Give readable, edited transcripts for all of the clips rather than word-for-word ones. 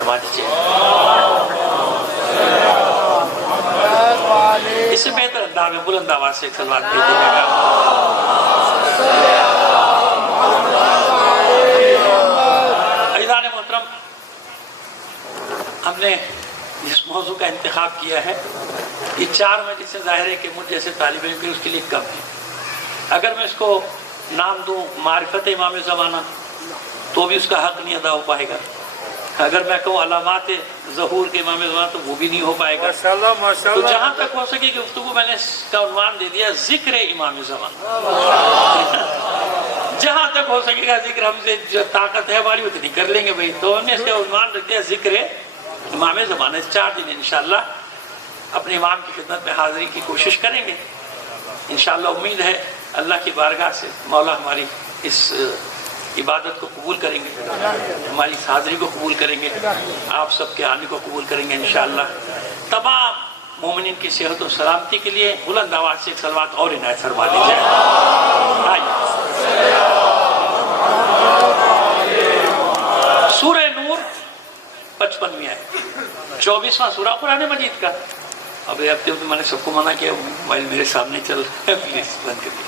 اس سے بہتر انداز میں بلند آواز سے ایک صلوات بھیجیے گا. عزیزان محترم، ہم نے جس موضوع کا انتخاب کیا ہے یہ 4 مجلس سے ظاہر ہے کہ مجھ جیسے طالب علم بھی اس کے لیے کم ہے. اگر میں اس کو نام دوں معرفت امام زمانہ تو بھی اس کا حق نہیں ادا ہو پائے گا. اگر میں کہوں علامات ظہور کے امام زمانہ تو وہ بھی نہیں ہو پائے گا. تو جہاں تک ہو سکے کہ گفتگو میں نے اس کا عنوان دے دیا ذکر امام زمانہ. جہاں تک ہو سکے گا ذکر ہم سے جو طاقت ہے ہماری اتنی کر لیں گے بھائی. تو ہم نے اس کا عنوان رکھ دیا ذکر امام زمانہ. 4 دن انشاءاللہ اپنے امام کی خدمت میں حاضری کی کوشش کریں گے. انشاءاللہ امید ہے اللہ کی بارگاہ سے مولا ہماری اس عبادت کو قبول کریں گے، ہماری اس حاضری کو قبول کریں گے، آپ سب کے آنے کو قبول کریں گے انشاءاللہ. تمام مومنین کی صحت و سلامتی کے لیے بلند آواز سے ایک صلوات اور عنایت فرما دیجیے. سورہ نور 55ویں آیت، 24واں سورہ قرآن مجید کا. اب یہ ہفتے میں نے سب کو منع کیا، موبائل میرے سامنے چل رہا ہے، پلیز بند کر دیجیے.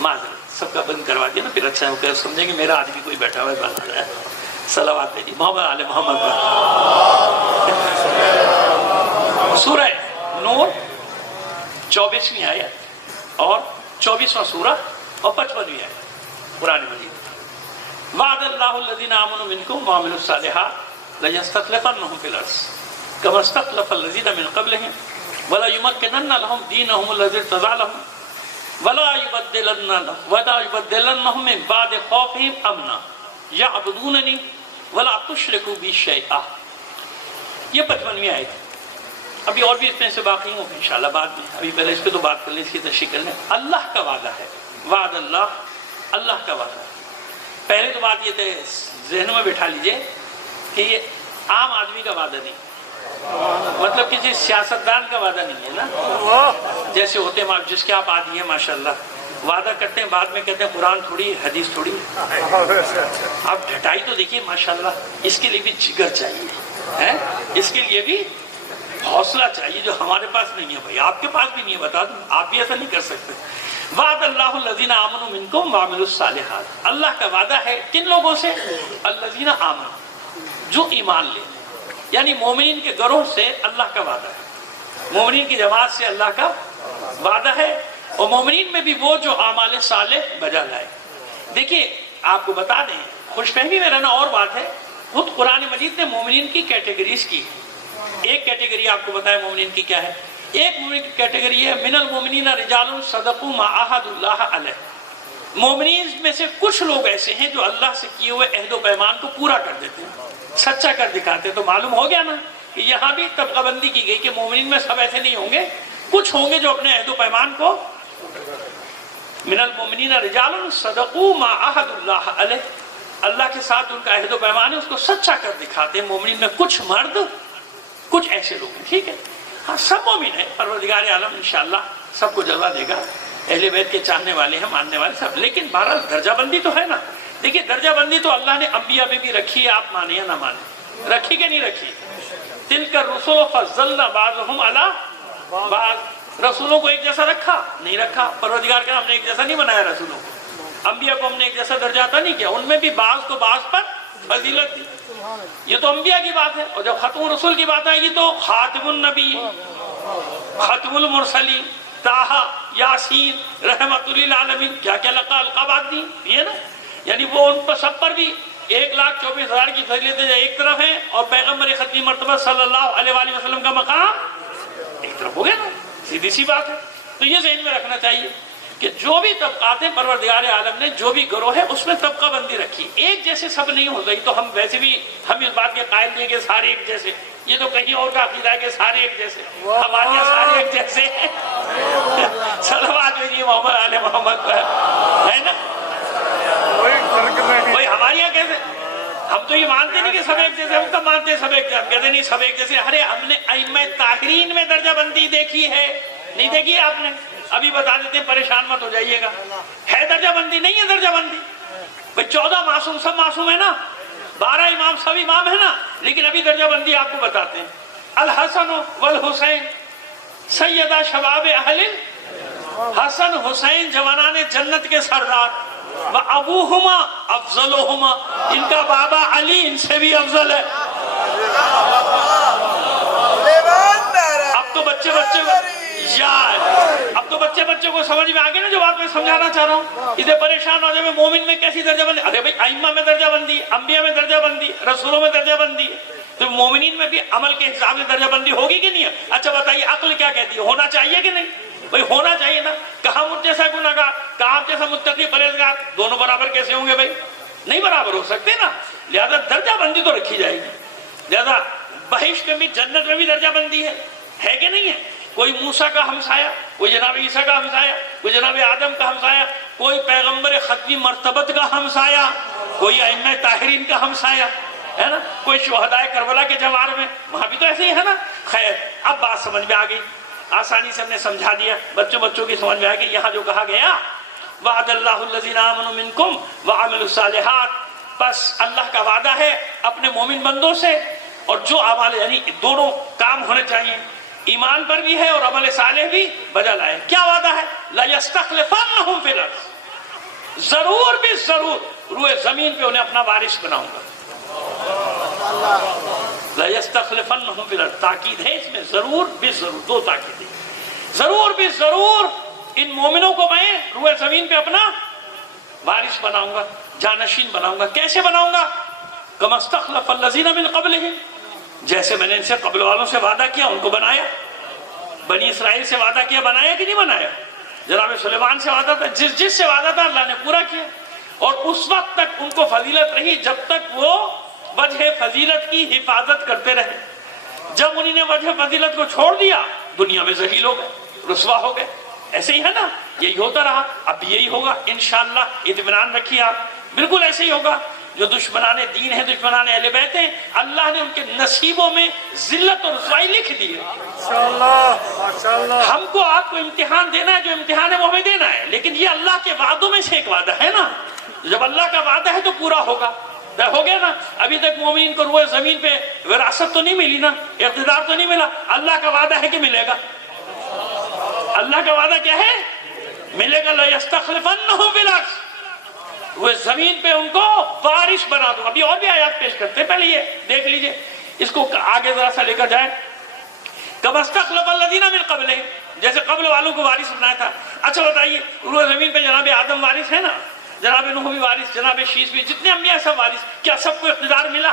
معذرت، سب کا بند کروا دیا نا، پھر اچھا ہے سمجھیں گے میرا آدمی کوئی بیٹھا ہوا ہے بنا رہا ہے. صلوات بھیجیے محمد آل محمد پر. سورہ نور 24ویں آیت اور 24واں سورہ اور 55ویں آیت قرآن مجید. وعد اللہ الذین آمنوا منکم وعملوا الصالحات لیستخلفنہم فی الارض کما استخلف الذین من قبلہم ولا یمکنن لہم دینہم الذی ارتضی لہم ولا یبدلنہم من بعد خوفہم امنا یعبدوننی ولا تشرکوا بی شیئا. یہ 55ویں آیت. ابھی اور بھی اس میں سے باقی ہوں انشاءاللہ بعد میں، ابھی پہلے اس پہ تو بات کر لیں، اس کی تشریح کر لیں. اللہ کا وعدہ ہے، وعد اللہ، اللہ کا وعدہ ہے. پہلے تو بات یہ تھے ذہن میں بٹھا لیجئے کہ یہ عام آدمی کا وعدہ نہیں، مطلب کسی سیاستدان کا وعدہ نہیں ہے نا. جیسے ہوتے ہیں جس کے آپ عادی ہیں ماشاءاللہ، وعدہ کرتے ہیں بعد میں کہتے ہیں قرآن تھوڑی حدیث تھوڑی. آپ ڈھٹائی تو دیکھیے ماشاءاللہ. اس کے لیے بھی جگر چاہیے، اس کے لیے بھی حوصلہ چاہیے جو ہمارے پاس نہیں ہے. بھائی آپ کے پاس بھی نہیں ہے، بتا دوں آپ بھی ایسا نہیں کر سکتے. وعد اللہ الذین آمنوا منکم وعملوا الصالحات. اللہ کا وعدہ ہے کن لوگوں سے؟ الذین آمنوا، جو ایمان لے، یعنی مومنین کے گروہ سے اللہ کا وعدہ ہے، مومنین کی جماعت سے اللہ کا وعدہ ہے. اور مومنین میں بھی وہ جو اعمال صالح بجا لائے. دیکھیے آپ کو بتا دیں، خوش فہمی میں رہنا اور بات ہے. خود قرآن مجید نے مومنین کی کیٹیگریز کی. ایک کیٹیگری آپ کو بتایا مومنین کی کیا ہے. ایک مومنین کی کیٹیگری ہے من المومنین رجال صدقوا ما عاهدوا اللہ علیہ. مومنین میں سے کچھ لوگ ایسے ہیں جو اللہ سے کیے ہوئے عہد و پیمان کو پورا کر دیتے ہیں، سچا کر دکھاتے ہیں. تو معلوم ہو گیا نا کہ یہاں بھی طبقہ بندی کی گئی کہ مومنین میں سب ایسے نہیں ہوں گے، کچھ ہوں گے جو اپنے عہد و پیمان کو، من المومنین رجال صدقوا ما عاهدوا اللہ علیہ، اللہ کے ساتھ ان کا عہد و پیمان ہے اس کو سچا کر دکھاتے ہیں. مومنین میں کچھ مرد، کچھ ایسے لوگ ہیں. ٹھیک ہے، ہاں سب مومن ہیں. پروردگار عالم انشاءاللہ سب کو جلوہ دے گا. اہل بیت کے چاہنے والے ہیں، ماننے والے سب. لیکن بہرحال درجہ بندی تو ہے نا. دیکھیے درجہ بندی تو اللہ نے انبیاء میں بھی رکھی ہے، آپ مانیں یا نہ مانیں، رکھی کہ نہیں رکھی. تلک الرسل فضلنا بعضهم علی بعض. رسولوں کو ایک جیسا رکھا نہیں رکھا. پروردگار کا ہم نے ایک جیسا نہیں بنایا رسولوں کو. انبیاء کو ہم نے ایک جیسا درجہ عطا نہیں کیا، ان میں بھی بعض کو بعض پر فضیلت دی. یہ تو انبیاء کی بات ہے. اور جب ختم الرسول کی بات آئے گی تو خاتم النبی، ختم المرسلین، طٰہٰ، یاسین، رحمت للعالمین، کیا کیا القابات دی. یہ نا یعنی وہ ان پر سب پر بھی 1,24,000 کی فضیلتیں ایک طرف ہیں اور پیغمبر ختمی مرتبہ صلی اللہ علیہ وآلہ وسلم کا مقام ایک طرف ہو گیا نا. سیدھی سی بات ہے. تو یہ ذہن میں رکھنا چاہیے کہ جو بھی طبقات ہیں پروردگار عالم نے جو بھی گروہ ہے اس میں طبقہ بندی رکھی. ایک جیسے سب نہیں ہو گئی. تو ہم ویسے بھی ہم اس بات کے قائل نہیں کہ سارے ایک جیسے. یہ تو کہیں اور کا عقیدہ ہے کہ سارے ایک جیسے، ہمارے یہاں سارے ایک جیسے. صلوات بھیجیے محمد آل محمد پر، ہے نا. بھائی ہمارے یہاں کیسے؟ ہم تو یہ مانتے نہیں کہ سب ایک جیسے. ہم تو مانتے سب ایک جیسے. ہم کہتے نہیں سب ایک جیسے. ارے ہم نے ائمہ طاہرین میں درجہ بندی دیکھی ہے، نہیں دیکھی ہے آپ نے؟ ابھی بتا دیتے ہیں، پریشان مت ہو جائیے گا. ہے درجہ بندی؟ نہیں ہے درجہ بندی. بھئی 14 معصوم سب معصوم ہے نا. 12 امام سب امام ہے نا، لیکن ابھی درجہ بندی آپ کو بتاتے ہیں. الحسن والحسین سیدہ شباب اہل، حسن حسین جوانان جنت کے سردار، وابوہما افضلہما، ان کا بابا علی ان سے بھی افضل ہے. اب تو بچے کو سمجھ میں آگے نا جو بات میں سمجھانا چاہ رہا ہوں. اسے پریشان ہو جائے مومن میں کیسی درجہ بندی؟ ارے بھائی ائمہ میں درجہ بندی، انبیاء میں درجہ بندی، رسولوں میں درجہ بندی، تو مومنین میں بھی عمل کے حساب سے درجہ بندی ہوگی کہ نہیں ہے؟ اچھا بتائیے عقل کیا کہتی ہے؟ ہونا چاہیے کہ نہیں؟ بھائی ہونا چاہیے نا. کہاں مجھ جیسا گناہگار، کہاں آپ جیسا متقی پرہیزگار، دونوں برابر کیسے ہوں گے بھائی؟ نہیں برابر ہو سکتے نا. لہذا درجہ بندی تو رکھی جائے گی. لہذا بہشت میں بھی جنت میں بھی درجہ بندی ہے کہ نہیں ہے؟ کوئی موسیٰ کا ہمسایہ، کوئی جناب عیسیٰ کا ہمسایہ، کوئی جناب آدم کا ہمسایہ، کوئی پیغمبر ختمی مرتبت کا ہمسایہ، کوئی ائمہ طاہرین کا ہمسایہ ہے نا، کوئی شہدائے کربلا کے جوار میں، وہاں بھی تو ایسے ہی ہے نا. خیر اب بات سمجھ میں آ گئی، آسانی سے ہم نے سمجھا دیا. بچوں کی سمجھ میں آ گئی. یہاں جو کہا گیا وعد اللہ الذین آمنوا منکم وعملوا الصالحات، بس اللہ کا وعدہ ہے اپنے مومن بندوں سے، اور جو اعمال یعنی دونوں کام ہونے چاہیے، ایمان پر بھی ہے اور عمل صالح بھی بجا لائے. کیا وعدہ ہے؟ لَيَسْتَخْلِفَنَّهُمْ فِي الْأَرْضِ، ضرور بھی ضرور روئے زمین پہ انہیں اپنا وارث بناؤں گا. لَيَسْتَخْلِفَنَّهُمْ فِي الْأَرْضِ، تاکید ہے اس میں، ضرور بھی ضرور، دو تاکید ہے. ضرور بھی ضرور ان مومنوں کو میں روئے زمین پہ اپنا وارث بناؤں گا، جانشین بناؤں گا. کیسے بناؤں گا؟ كَمَا اسْتَخْلَفَ الَّذِينَ مِن قَبْلِهِمْ، جیسے میں نے ان سے قبل والوں سے وعدہ کیا ان کو بنایا. بنی اسرائیل سے وعدہ کیا، بنایا کہ نہیں بنایا؟ جناب سلیمان سے وعدہ تھا، جس سے وعدہ تھا اللہ نے پورا کیا. اور اس وقت تک ان کو فضیلت رہی جب تک وہ وجہ فضیلت کی حفاظت کرتے رہے. جب انہوں نے وجہ فضیلت کو چھوڑ دیا، دنیا میں ذلیل ہو گئے، رسوا ہو گئے. ایسے ہی ہے نا، یہی ہوتا رہا، اب یہی ہوگا انشاءاللہ. اطمینان رکھیے آپ، بالکل ایسے ہی ہوگا. جو دشمنان دین ہیں، دشمنان اہل بیت ہیں، اللہ نے ان کے نصیبوں میں ذلت اور رسوائی لکھ دی ہے. ہم کو آپ کو امتحان دینا ہے، جو امتحان ہے وہ ہمیں دینا ہے، لیکن یہ اللہ کے وعدوں میں سے ایک وعدہ ہے نا. جب اللہ کا وعدہ ہے تو پورا ہوگا. ہو گیا نا. ابھی تک مومنین کو روئے زمین پہ وراثت تو نہیں ملی نا، اقتدار تو نہیں ملا. اللہ کا وعدہ ہے کہ ملے گا. اللہ کا وعدہ کیا ہے؟ ملے گا. لَيَسْتَخْلِفَنَّهُمْ فِي الْأَرْضِ، وہ زمین پہ ان کو وارث بنا دوں. ابھی اور بھی آیات پیش کرتے ہیں، پہلے یہ دیکھ لیجئے، اس کو آگے ذرا سا لے کر جائیں. كَمَا اسْتَخْلَفَ الَّذِينَ مِن قَبْلِهِمْ، جیسے قبل والوں کو وارث بنایا تھا. اچھا بتائیے، روئے زمین پہ جناب آدم وارث ہے نا، جناب نوح بھی وارث، جناب شیس بھی، جتنے انبیاء سب وارث. کیا سب کو اقتدار ملا؟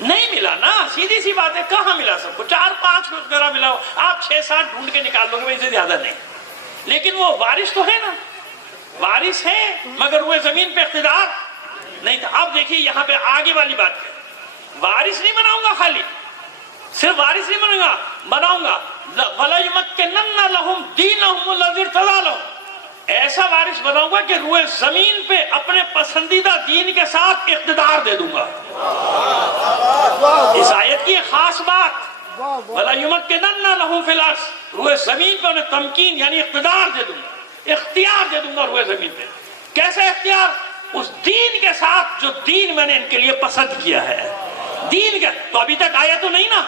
نہیں ملا نا. سیدھی سی بات ہے، کہاں ملا سب کو؟ 4-5 کو اقتدار ملا ہو. آپ 6-7 ڈھونڈ کے نکال لو گے، اس سے زیادہ نہیں. لیکن وہ وارث تو ہے نا، وارث ہے، مگر وہ زمین پہ اقتدار نہیں تھا. اب دیکھیے یہاں پہ آگے والی بات ہے، وارث نہیں بناؤں گا، خالی صرف وارث نہیں بناؤں گا. وَلَيُمَكِّنَنَّ لَهُمْ دِينَهُمُ الَّذِي ارْتَضَىٰ لَهُمْ، ایسا وارث بناؤں گا کہ روئے زمین پہ اپنے پسندیدہ دین کے ساتھ اقتدار دے دوں گا. اس آیت کی خاص بات، وَلَيُمَكِّنَنَّ لَهُمْ فِي الْأَرْضِ، روئے زمین پہ انہیں تمکین یعنی اقتدار دے دوں گا، اختیار دے دوں گا روئے زمین پہ. کیسے اختیار؟ اس دین کے ساتھ جو دین میں نے ان کے لیے پسند کیا ہے. دین کا تو ابھی تک آیا تو نہیں نا،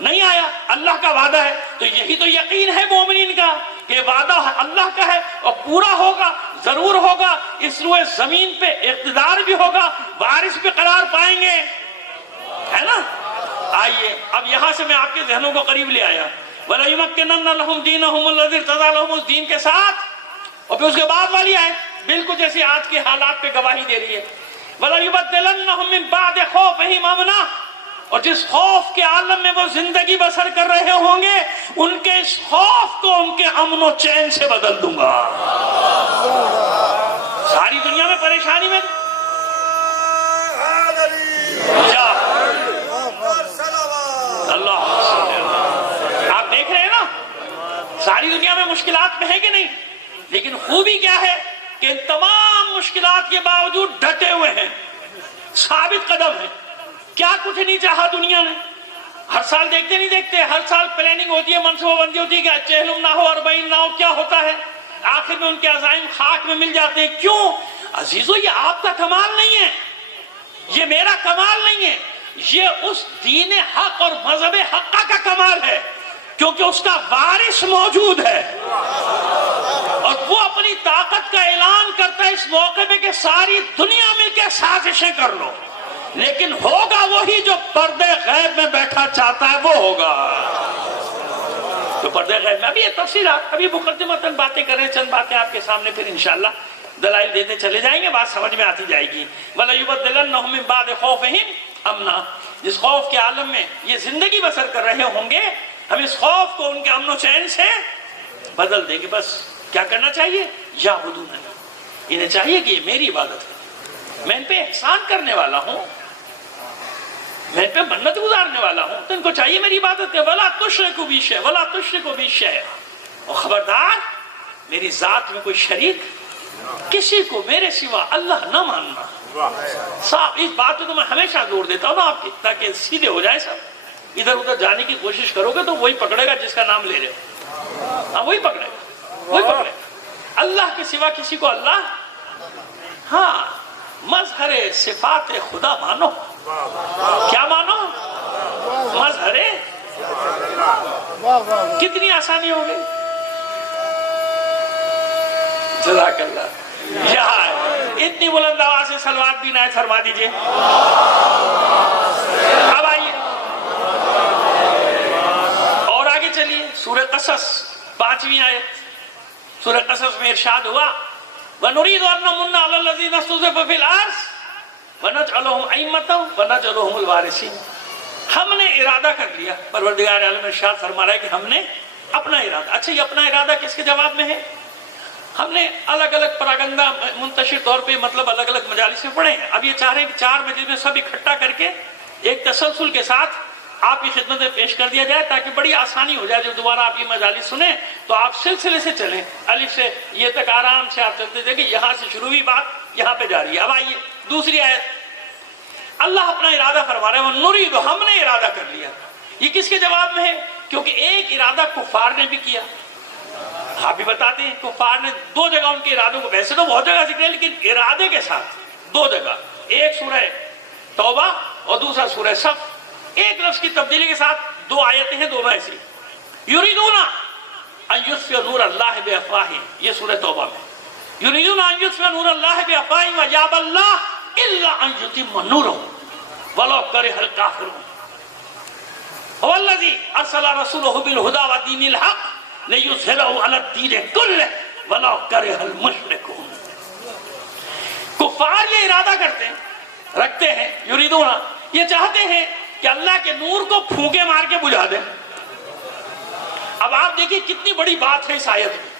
نہیں آیا. اللہ کا وعدہ ہے تو یہی تو یقین ہے مومنین کا کہ وعدہ اللہ کا ہے اور پورا ہوگا، ضرور ہوگا. اس روئے زمین پہ اقتدار بھی ہوگا، وارث بھی قرار پائیں گے، ہے نا. آئیے اب یہاں سے میں آپ کے ذہنوں کو قریب لے آیا. وَلَيُمَكِّنَنَّ لَهُمْ دِينَهُمُ الَّذِي ارْتَضَىٰ لَهُمْ، اس دین کے ساتھ. اور پھر اس کے بعد والی آیت بالکل جیسے آج کے حالات پہ گواہی دے رہی ہے. وَلَيُبَدِّلَنَّهُم مِّن بَعْدِ خَوْفِهِمْ أَمْنًا، اور جس خوف کے عالم میں وہ زندگی بسر کر رہے ہوں گے، ان کے اس خوف کو ان کے امن و چین سے بدل دوں گا. ساری دنیا میں پریشانی میں اللہ، آپ دیکھ رہے ہیں نا، ساری دنیا میں مشکلات میں ہے کہ نہیں، لیکن خوبی کیا ہے کہ ان تمام مشکلات کے باوجود ڈٹے ہوئے ہیں، ثابت قدم ہیں. کیا کچھ نہیں چاہا دنیا نے. ہر سال دیکھتے نہیں دیکھتے، ہر سال پلاننگ ہوتی ہے، منصوبہ بندی ہوتی ہے کہ چہلم نہ ہو 40 نہ ہو. کیا ہوتا ہے؟ آخر میں ان کے عزائم خاک میں مل جاتے ہیں. کیوں عزیزو؟ یہ آپ کا کمال نہیں ہے، یہ میرا کمال نہیں ہے، یہ اس دین حق اور مذہب حقہ کا کمال ہے، کیونکہ اس کا وارث موجود ہے، اور وہ اپنی طاقت کا اعلان کرتا ہے اس موقع پہ کہ ساری دنیا مل کے سازشیں کر لو، لیکن ہوگا وہی جو پردے غیب میں بیٹھا چاہتا ہے، وہ ہوگا تو پردے غیب میں۔ ابھی یہ تفصیلات، ابھی مقدمتاً باتیں کر رہے ہیں، چند باتیں آپ کے سامنے، پھر انشاءاللہ دلائل دیتے چلے جائیں گے، بات سمجھ میں آتی جائے گی۔ وَلَيُبَدِّلَنَّهُم مِّن بَعْدِ خَوْفِهِمْ أَمْنًا، جس خوف کے عالم میں یہ زندگی بسر کر رہے ہوں گے، ہم اس خوف کو ان کے امن و چین سے بدل دیں گے۔ بس کیا کرنا چاہیے؟ یعبدوننی، انہیں چاہیے کہ یہ میری عبادت ہے، میں ان پہ احسان کرنے والا ہوں، میں ان پہ منت گزارنے والا ہوں، تو ان کو چاہیے میری عبادت ہے۔ وَلَا تُشْرِكُوا بِي شَيْئًا وَلَا تُشْرِكُوا بِي شَيْئًا، اور خبردار میری ذات میں کوئی شریک کسی کو میرے سوا اللہ نہ ماننا۔ صاحب اس بات پہ تو میں ہمیشہ زور دیتا ہوں نا آپ کی، تاکہ سیدھے ہو جائے سب، ادھر ادھر جانے کی کوشش کرو گے تو وہی پکڑے گا جس کا نام لے رہے ہو، ہاں وہی پکڑے گا، وہی پکڑے گا۔ اللہ کے سوا کسی کو اللہ، ہاں مظہر صفات خدا مانو، کیا مانو؟ مظہر، کتنی آسانی ہو گئی، جزاک اللہ۔ یہاں اتنی بلند آواز سے صلوات بھی نائت فرما دیجئے۔ اب آئیے اور آگے چلیے، سورہ قصص 5ویں آیت، سورہ قصص میں ارشاد ہوا وَنُرِيدُ أَن نَّمُنَّ عَلَى الَّذِينَ اسْتُضْعِفُوا فِي الْأَرْضِ وَنَجْعَلَهُمْ أَئِمَّةً وَنَجْعَلَهُمُ الْوَارِثِينَ، ہم نے ارادہ کر لیا، پروردگار عالم ارشاد فرما رہا ہے کہ ہم نے اپنا ارادہ۔ اچھا یہ اپنا ارادہ کس کے جواب میں ہے؟ ہم نے الگ الگ پراگندہ منتشر طور پہ مطلب الگ الگ مجالس میں پڑھے ہیں، اب یہ چاہ رہے ہیں کہ 4 مجلس میں سب اکٹھا کر کے ایک تسلسل کے ساتھ آپ کی خدمت میں پیش کر دیا جائے، تاکہ بڑی آسانی ہو جائے، جب دوبارہ آپ یہ مجالس سنیں تو آپ سلسلے سے چلیں، الف سے یہ تک آرام سے آپ چلتے تھے کہ یہاں سے شروع ہوئی بات یہاں پہ جاری ہے۔ اب آئیے دوسری آیت، اللہ اپنا ارادہ فرما رہے ہیں وَنُرِيدُ، ہم نے ارادہ کر لیا، یہ کس کے جواب میں ہے؟ کیونکہ ایک ارادہ کفار نے بھی کیا، آپ بھی بتاتے ہیں کفار نے 2 جگہ ان کے ارادوں کو، ویسے تو بہت جگہ ذکر ہے لیکن ارادے کے ساتھ 2 جگہ، ایک سورہ توبہ اور دوسرا سورہ صف، ایک لفظ کی تبدیلی کے ساتھ 2 آیتیں ہیں، دونوں ایسی۔ یریدون ان یطفئوا نور اللہ بافواہہم، یہ سورہ توبہ میں، یریدون ان یطفئوا نور اللہ بافواہہم ویابى اللہ الا ان یتم نورہ ولو کرہ الکافرون هو الذی ارسل رسولہ بالہدی ودین الحق لِيُظْهِرَهُ عَلَى الدِّينِ كُلِّهِ وَلَوْ كَرِهَ الْمُشْرِكُونَ۔ کفار یہ ارادہ کرتے ہیں، رکھتے ہیں، یریدون، یہ چاہتے ہیں کہ اللہ کے نور کو پھونکے مار کے بجھا دیں۔ اب آپ دیکھیں کتنی بڑی بات ہے اس آیت میں،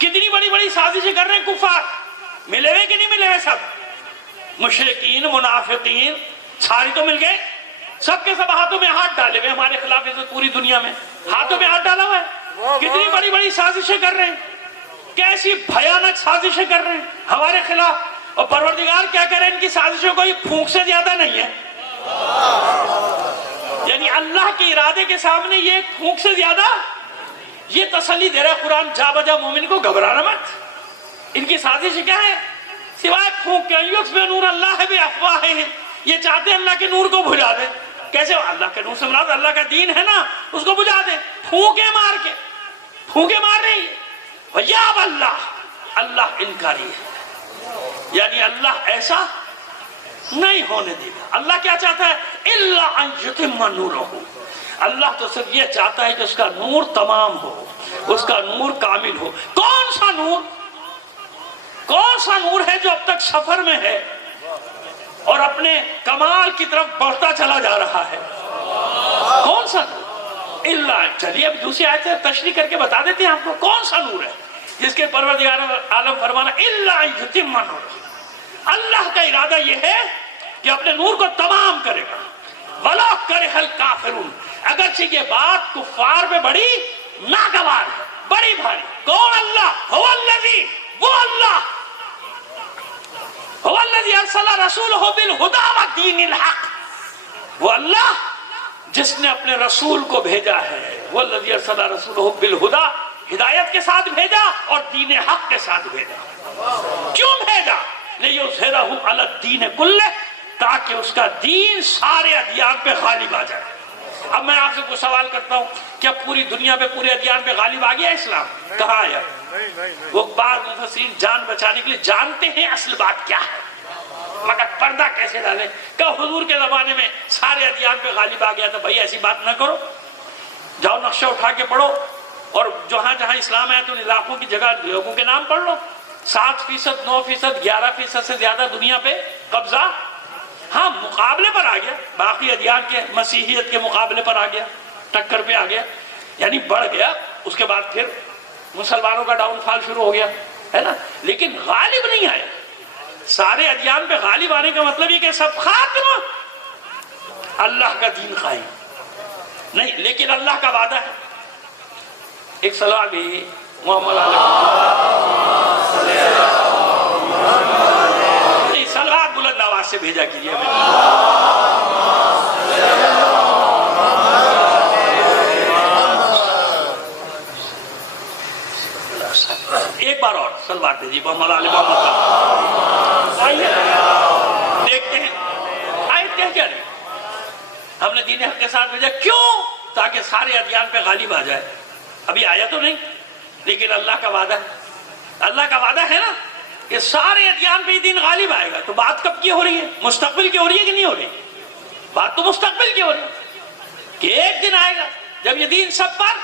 کتنی بڑی بڑی سازشیں کر رہے ہیں کفار، ملے ہوئے کہ نہیں ملے ہوئے؟ سب مشرکین، منافقین ساری تو مل گئے، سب کے سب ہاتھوں میں ہاتھ ڈالے ہوئے ہمارے خلاف، پوری دنیا میں ہاتھوں میں ہاتھ ڈالا ہوا ہے، کتنی بڑی بڑی سازشیں کر رہے ہیں، کیسی بھیانک سازشیں کر رہے ہیں ہمارے خلاف، اور پروردگار کیا کہہ رہے ہیں ان کی سازشوں کو یہ پھونک سے زیادہ نہیں ہے، یعنی اللہ کے ارادے کے سامنے یہ پھونک سے زیادہ، یہ تسلی دے رہا ہے قرآن، جا بجا مومن کو گھبرانا مت، ان کی سازش کیا ہے سوائے پھونک کے، یطفئوا نور اللہ بافواہہم، یہ چاہتے ہیں اللہ کے نور کو بجھا دیں۔ کیسے؟ اللہ کے نور سے مراد اللہ کا دین ہے نا، اس کو بجھا دیں، پھونکے مار کے، پھونکے مار رہی ہے۔ وَيَابَ اللہ، اللہ انکاری ہے، یعنی اللہ ایسا نہیں ہونے دے گا۔ اللہ کیا چاہتا ہے؟ إِلَّا أَن يُتِمَّ نُورَهُ، اللہ تو صرف یہ چاہتا ہے کہ اس کا نور تمام ہو، اس کا نور کامل ہو۔ کون سا نور؟ کون سا نور ہے جو اب تک سفر میں ہے اور اپنے کمال کی طرف بڑھتا چلا جا رہا ہے؟ کون سا نور؟ اللہ، چلیے اب دوسری آیت سے تشریح کر کے بتا دیتے ہیں آپ کو کون سا نور ہے جس کے پروردگار عالم فرمانا الا یتم نور، اللہ کا ارادہ یہ ہے کہ اپنے نور کو تمام کرے گا، وَلَا كَرِهَ الْكَافِرُونَ، اگرچہ یہ بات کفار میں بڑی ناگوار ہے، بڑی بھاری۔ کون اللہ؟ هو الذی، وہ اللہ، هو الذی ارسل رسولہ بالہدی ودین الحق، وہ اللہ جس نے اپنے رسول کو بھیجا ہے، وہ الذی ارسل رسولہ بالہدی، ہدایت کے ساتھ بھیجا اور دین حق کے ساتھ بھیجا۔ کیوں بھیجا؟ لِیُظْہِرَهُ عَلَى الدِّینِ كُلِّهِ، تاکہ اس کا دین سارے ادیان پہ غالب آ جائے۔ اب میں آپ سے کوئی سوال کرتا ہوں، کیا پوری دنیا پہ پورے ادیان پہ غالب آ گیا اسلام؟ کہاں آیا؟ وہ بعض مفسرین جان بچانے کے لیے جانتے ہیں اصل بات کیا ہے، مگر پردہ کیسے ڈالیں کہ حضور کے زمانے میں سارے ادیان پہ غالب آ گیا تھا۔ بھائی ایسی بات نہ کرو، جاؤ نقشہ اٹھا کے پڑھو، اور جہاں جہاں اسلام ہے تو ان علاقوں کی جگہ لوگوں کے نام پڑھ لو۔ 7%، 9%، 11% سے زیادہ دنیا پہ قبضہ، ہاں مقابلے پر آ گیا، باقی ادیان کے مسیحیت کے مقابلے پر آ گیا، ٹکر پہ آ گیا، یعنی بڑھ گیا۔ اس کے بعد پھر مسلمانوں کا ڈاؤن فال شروع ہو گیا، ہے نا، لیکن غالب نہیں آئے۔ سارے ادیان پہ غالب آنے کا مطلب یہ کہ سب خاتمہ، اللہ کا دین قائم نہیں، لیکن اللہ کا وعدہ ہے۔ ایک صلوات بھی محمد نہیں، صلوات بلند آواز سے بھیجا کیجیے۔ ایک بار اور صلوات بھیجیے محمد علی محمد کا۔ آئیے دیکھتے ہیں آیت کیا نہیں۔ ہم نے دین حق کے ساتھ بھیجا، کیوں؟ تاکہ سارے ادیان پہ غالب آ جائے۔ ابھی آیا تو نہیں، لیکن اللہ کا وعدہ ہے، اللہ کا وعدہ ہے نا کہ سارے ادیان پہ یہ دین غالب آئے گا۔ تو بات کب کی ہو رہی ہے؟ مستقبل کی ہو رہی ہے کہ نہیں ہو رہی؟ بات تو مستقبل کی ہو رہی ہے کہ ایک دن آئے گا جب یہ دین سب پر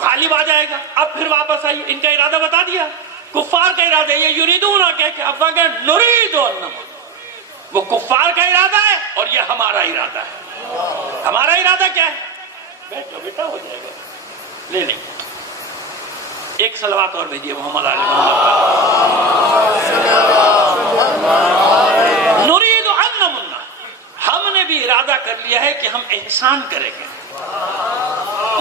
غالب آ جائے گا۔ اب پھر واپس آئیے، ان کا ارادہ بتا دیا، کفار کا ارادہ ہے، یہ یریدون کہہ کے اب کہ نرید ان نمن، وہ کفار کا ارادہ ہے اور یہ ہمارا ارادہ ہے۔ ہمارا ارادہ کیا ہے؟ بیٹھو بیٹا، ہو جائے گا، لے لیں۔ ایک صلوات اور بھیجیے محمد علی نرید ان نمن، ہم نے بھی ارادہ کر لیا ہے کہ ہم احسان کریں گے،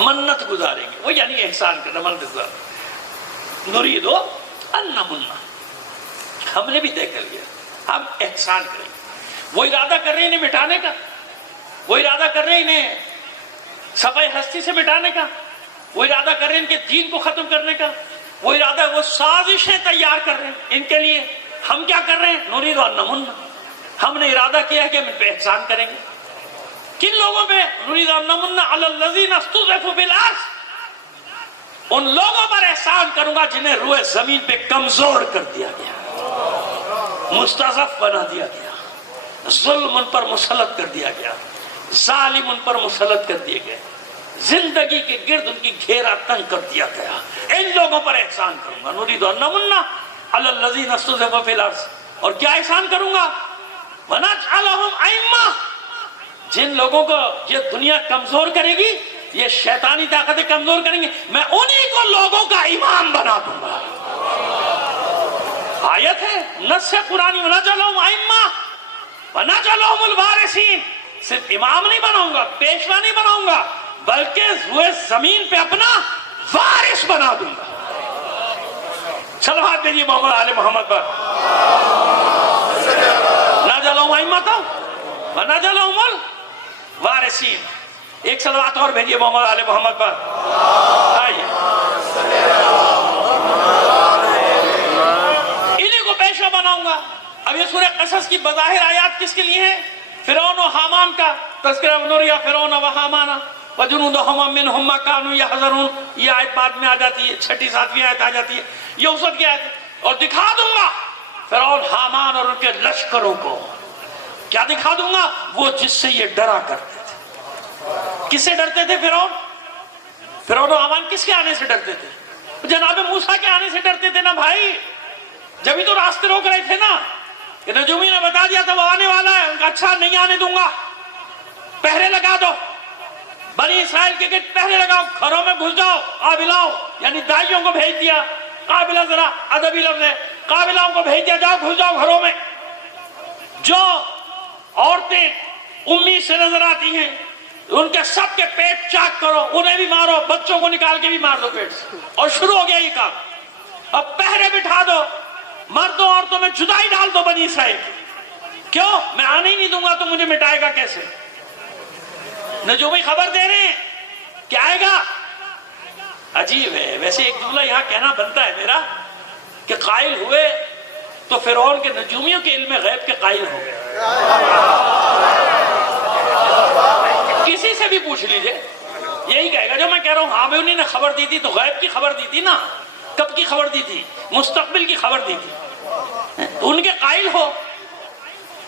منت گزاریں گے، وہ یعنی احسان کرنا، منت گزاریں۔ نرید ان نمن، ہم نے بھی طے کر لیا ہم احسان کریں گے۔ وہ ارادہ کر رہے ہیں انہیں مٹانے کا، وہ ارادہ کر رہے ہیں انہیں صفحہ ہستی سے مٹانے کا، وہ ارادہ کر رہے ہیں ان کے دین کو ختم کرنے کا، وہ ارادہ، وہ سازشیں تیار کر رہے ہیں ان کے لیے۔ ہم کیا کر رہے ہیں؟ نرید ان نمن، ہم نے ارادہ کیا ہے کہ ہم ان پہ احسان کریں گے۔ کن لوگوں پہ؟ نرید ان نمن علی الذین استضعفوا فی الارض، ان لوگوں پر احسان کروں گا جنہیں روئے زمین پہ کمزور کر دیا گیا، مستضعف بنا دیا گیا، ظلم ان پر مسلط کر دیا گیا، ظالم ان پر مسلط کر دیے گئے، زندگی کے گرد ان کی گھیرا تنگ کر دیا گیا، ان لوگوں پر احسان کروں گا۔ نرید ان نمن علی الذین استضعفوا فی الارض، اور کیا احسان کروں گا؟ ونجعلہم ائمہ، جن لوگوں کو یہ دنیا کمزور کرے گی، یہ شیطانی طاقتیں کمزور کریں گے، میں انہی کو لوگوں کا امام بنا دوں گا۔ آیت ہے نص قرآنی، ونجعلہم ائمہ ونجعلہم الوارثین، صرف امام نہیں بناؤں گا، پیشوا نہیں بناؤں گا، بلکہ روئے زمین پہ اپنا وارث بنا دوں گا۔ صلوات بھیجیے محمد آل محمد پر۔ نجعلہم ائمۃ ونجعلہم الوارثین۔ ایک صلوات اور بھیجیے محمد آل محمد پر۔ آئیے، انہی کو پیشوا بناؤں گا۔ اب یہ سورہ قصص کی بظاہر آیات کس کے لیے ہیں؟ فرعون و حامان کا تذکرہ نوریا، فرعون و حامان وجنودہم منہم ما کانوا یحذرون، یہ آیت بعد میں آ جاتی ہے، 6 7ویں آیت آ جاتی ہے، یہ اوسط کی آیت ہے۔ اور دکھا دوں گا فرعون، حامان اور ان کے لشکروں کو، کیا دکھا دوں گا؟ وہ جس سے یہ ڈرا کرتے تھے۔ کس سے ڈرتے تھے فرعون؟ فرعون و حامان کس کے آنے سے ڈرتے تھے؟ جناب موسیٰ کے آنے سے ڈرتے تھے نا بھائی، جبھی تو راستے روک رہے تھے نا، کہ نجومی نے بتا دیا تھا وہ آنے والا ہے، ان کا اچھا نہیں آنے دوں گا، پہرے لگا دو، بنی اسرائیل کے گرد پہرے لگاؤ، گھروں میں گھس جاؤ، قابلاؤ یعنی دائیوں کو بھیج دیا، قابلہ ذرا ادبی لفظ ہے، قابلاؤں کو بھیج دیا، جاؤ گھس جاؤ گھروں میں، جو عورتیں امی سے نظر آتی ہیں ان کے سب کے پیٹ چاک کرو، انہیں بھی مارو، بچوں کو نکال کے بھی مار دو پیٹ سے، اور شروع ہو گیا یہ کام۔ اب پہرے بٹھا دو، مردوں عورتوں میں جدائی ڈال دو بنی اسرائیل کی۔ کیوں؟ میں آنے ہی نہیں دوں گا تو مجھے مٹائے گا کیسے؟ نجومی خبر دے رہے ہیں کہ آئے گا۔ عجیب ہے، ویسے ایک جملہ یہاں کہنا بنتا ہے میرا کہ قائل ہوئے تو فرعون کے نجومیوں کے علم غیب کے قائل ہو گئے، کسی سے بھی پوچھ لیجئے یہی کہے گا جو میں کہہ رہا ہوں. ہاں بھائی انہیں نے خبر دی تھی تو غیب کی خبر دی تھی نا. کب کی خبر دی تھی؟ مستقبل کی خبر دی تھی. تو ان کے قائل ہو.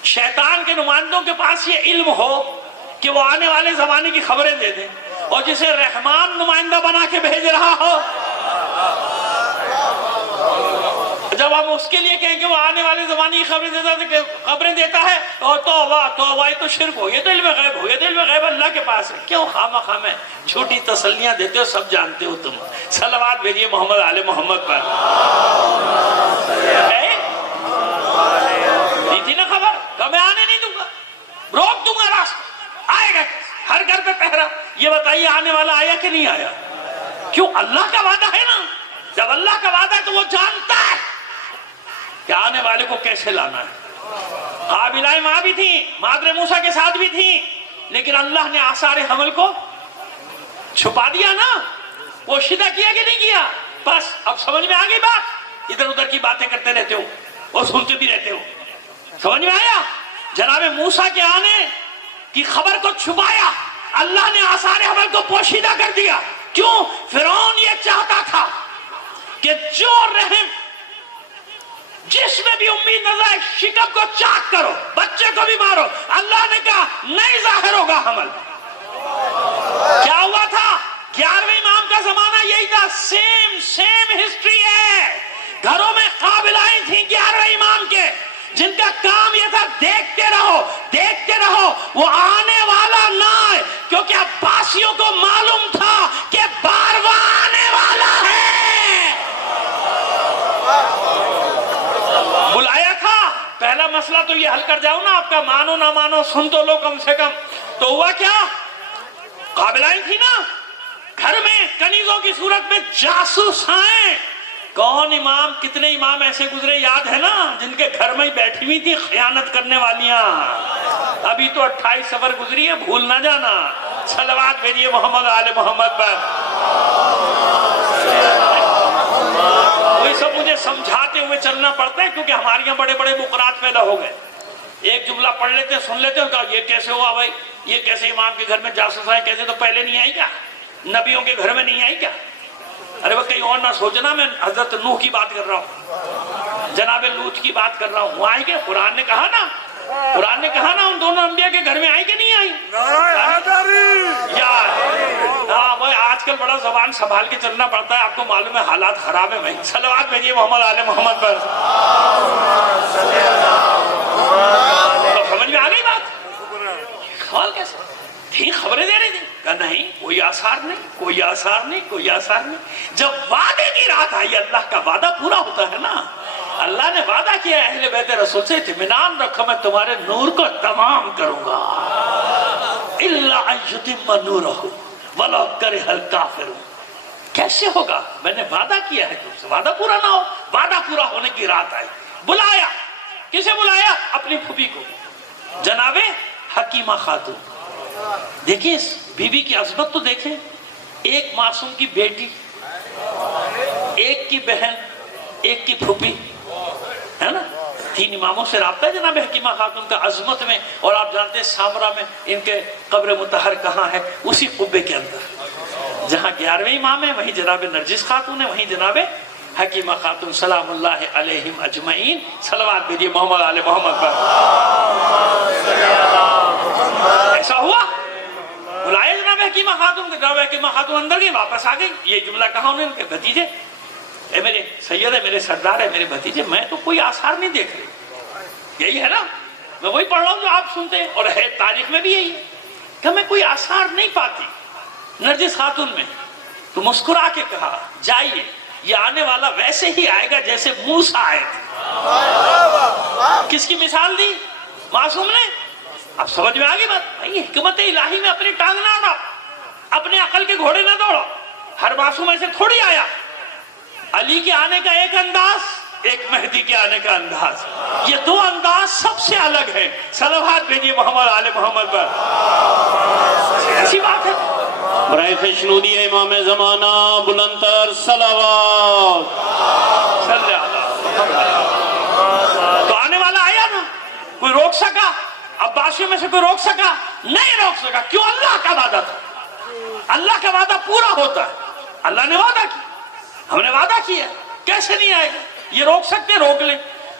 شیطان کے نمائندوں کے پاس یہ علم ہو کہ وہ آنے والے زمانے کی خبریں دے دیں، اور جسے رحمان نمائندہ بنا کے بھیج رہا ہو، جب ہم اس کے لیے کہیں کہ وہ آنے والے زمانے کی خبریں دیتا ہے اور توبہ یہ تو شرک ہو، یہ تو علم غیب ہو، یہ تو علم غیب اللہ کے پاس ہے. کیوں خواہ میں چھوٹی تسلیاں دیتے ہو؟ سب جانتے ہو تم. صلوات بھیجیے محمد آل محمد پر. دی تھی نا خبر کہ میں آنے نہیں دوں گا، روک دوں گا راستہ. آئے گا ہر گھر پہ پہرا. یہ بتائیے آنے والا آیا کہ نہیں آیا؟ کیوں؟ اللہ کا وعدہ ہے نا. جب اللہ کا وعدہ ہے تو وہ جانتا ہے کہ آنے والے کو کیسے لانا ہے. قابلائیں ماں بھی تھیں، مادر موسیٰ کے ساتھ بھی تھیں، لیکن اللہ نے آثار حمل کو چھپا دیا نا. پوشیدہ کیا کہ نہیں کیا؟ بس اب سمجھ میں آ گئی بات. ادھر ادھر کی باتیں کرتے رہتے ہو اور سنتے بھی رہتے ہو. سمجھ میں آیا؟ جناب موسیٰ کے آنے کی خبر کو چھپایا، اللہ نے آثار حمل کو پوشیدہ کر دیا. کیوں؟ فرعون یہ چاہتا تھا کہ جو رحم جس میں بھی امید نظر آئے شکم کو چاک کرو، بچے کو بھی مارو. اللہ نے کہا نہیں ظاہر ہوگا حمل. کیا ہوا تھا؟ 11ویں امام کا زمانہ یہی تھا. سیم ہسٹری ہے. گھروں میں قابلائیں تھیں 11ویں امام کے، جن کا کام یہ تھا دیکھتے رہو وہ آنے والا نہ آئے، کیونکہ عباسیوں کو معلوم تھا کہ 12واں آنے والا ہے. بلایا تھا. پہلا مسئلہ تو یہ حل کر جاؤ نا آپ کا، مانو نہ مانو سن تو لو کم سے کم. تو ہوا کیا؟ قابلائیں تھی نا گھر میں، کنیزوں کی صورت میں جاسوس آئیں. کون امام، کتنے امام ایسے گزرے یاد ہے نا جن کے گھر میں ہی بیٹھی ہوئی تھی خیانت کرنے والیاں. ابھی تو 28 سفر گزری ہے، بھول نہ جانا. صلوات بھیجیے محمد آل محمد پر. وہی سب مجھے سمجھاتے ہوئے چلنا پڑتا ہے کیونکہ ہمارے یہاں بڑے بڑے بکرات پیدا ہو گئے. ایک جملہ پڑھ لیتے ہیں، سن لیتے ہیں، کہا یہ کیسے ہوا بھائی؟ یہ کیسے امام کے گھر میں جاسوس آئے؟ کیسے؟ تو پہلے نہیں آئی کیا؟ نبیوں کے گھر میں نہیں آئی کیا؟ ارے وہ کہیں اور نہ سوچنا میں حضرت نوح کی بات کر رہا ہوں، جناب لوط کی بات کر رہا ہوں. وہ آئی کہ قرآن نے کہا نا ان دونوں انبیاء کے گھر میں آئی کہ نہیں آئی؟ یار ہاں وہ آج کل بڑا زبان سنبھال کے چلنا پڑتا ہے، آپ کو معلوم ہے حالات خراب ہے بھائی. صلوات بھیجیے محمد آل محمد پر. تو سمجھ میں آ گئی بات؟ سوال کیسے تھی؟ خبریں دے رہی تھی. کہا نہیں، کوئی آثار نہیں. جب وعدے کی رات آئی، اللہ کا وعدہ پورا ہوتا ہے نا. اللہ نے وعدہ کیا اہل بیت رسول سے، اطمینان رکھو میں تمہارے نور کو تمام کروں گا. الا ان یتم نورہ ولو کرہ الکافرون. کیسے ہوگا؟ میں نے وعدہ کیا ہے تم سے، وعدہ پورا نہ ہو. وعدہ پورا ہونے کی رات آئی. بلایا. کسے بلایا؟ اپنی پھوپھی کو، جناب حکیمہ خاتون. دیکھیں اس بی بی کی عظمت تو دیکھیں. ایک معصوم کی بیٹی، ایک کی بہن، ایک کی پھوپھی، ہے نا. 3 اماموں سے رابطہ ہے جناب حکیمہ خاتون کا عظمت میں. اور آپ جانتے ہیں سامرا میں ان کے قبر مطہر کہاں ہے؟ اسی قبے کے اندر. جہاں 11ویں امام ہے وہیں جناب نرجس خاتون ہے، وہیں جناب حکیمہ خاتون سلام اللہ علیہم اجمعین. صلوات بھیجیے محمد آل محمد پر. ایسا ہوا، بلائے جناب حکیمہ خاتون کو. جناب حکیمہ خاتون اندر گئی، واپس آ گئی. یہ جملہ کہا انہوں نے کہ بھتیجے، اے میرے سید ہے، میرے سردار ہے، میرے بھتیجے، میں تو کوئی آثار نہیں دیکھ رہی. یہی ہے نا، میں وہی پڑھ رہا ہوں جو آپ سنتے ہیں، اور ہے تاریخ میں بھی یہی کہ میں کوئی آثار نہیں پاتی نرجس خاتون میں. تو مسکرا کے کہا جائیے، یہ آنے والا ویسے ہی آئے گا جیسے موسیٰ آئے تھے. کس کی مثال دی؟ معصوم نے. اب سمجھ میں آگئی بات. بھائی حکمت الہی میں اپنی ٹانگ نہ اڑاؤ، اپنے عقل کے گھوڑے نہ دوڑو. ہر معصوم ایسے تھوڑی آیا. علی کے آنے کا ایک انداز، ایک مہدی کے آنے کا انداز، یہ 2 انداز سب سے الگ ہے. صلوات بھیجیے محمد آل محمد پر. ایسی بات ہے. برائے خشنودی امام زمانہ بلندتر صلوات. تو آنے والا آیا نا. کوئی روک سکا؟ عباسیوں میں سے کوئی روک سکا؟ نہیں روک سکا. کیوں؟ اللہ کا وعدہ تھا. اللہ کا وعدہ پورا ہوتا ہے. اللہ نے وعدہ کیا, ہم نے وعدہ کیا, کیسے نہیں آئے گا؟ یہ روک سکتے؟ روک لیں.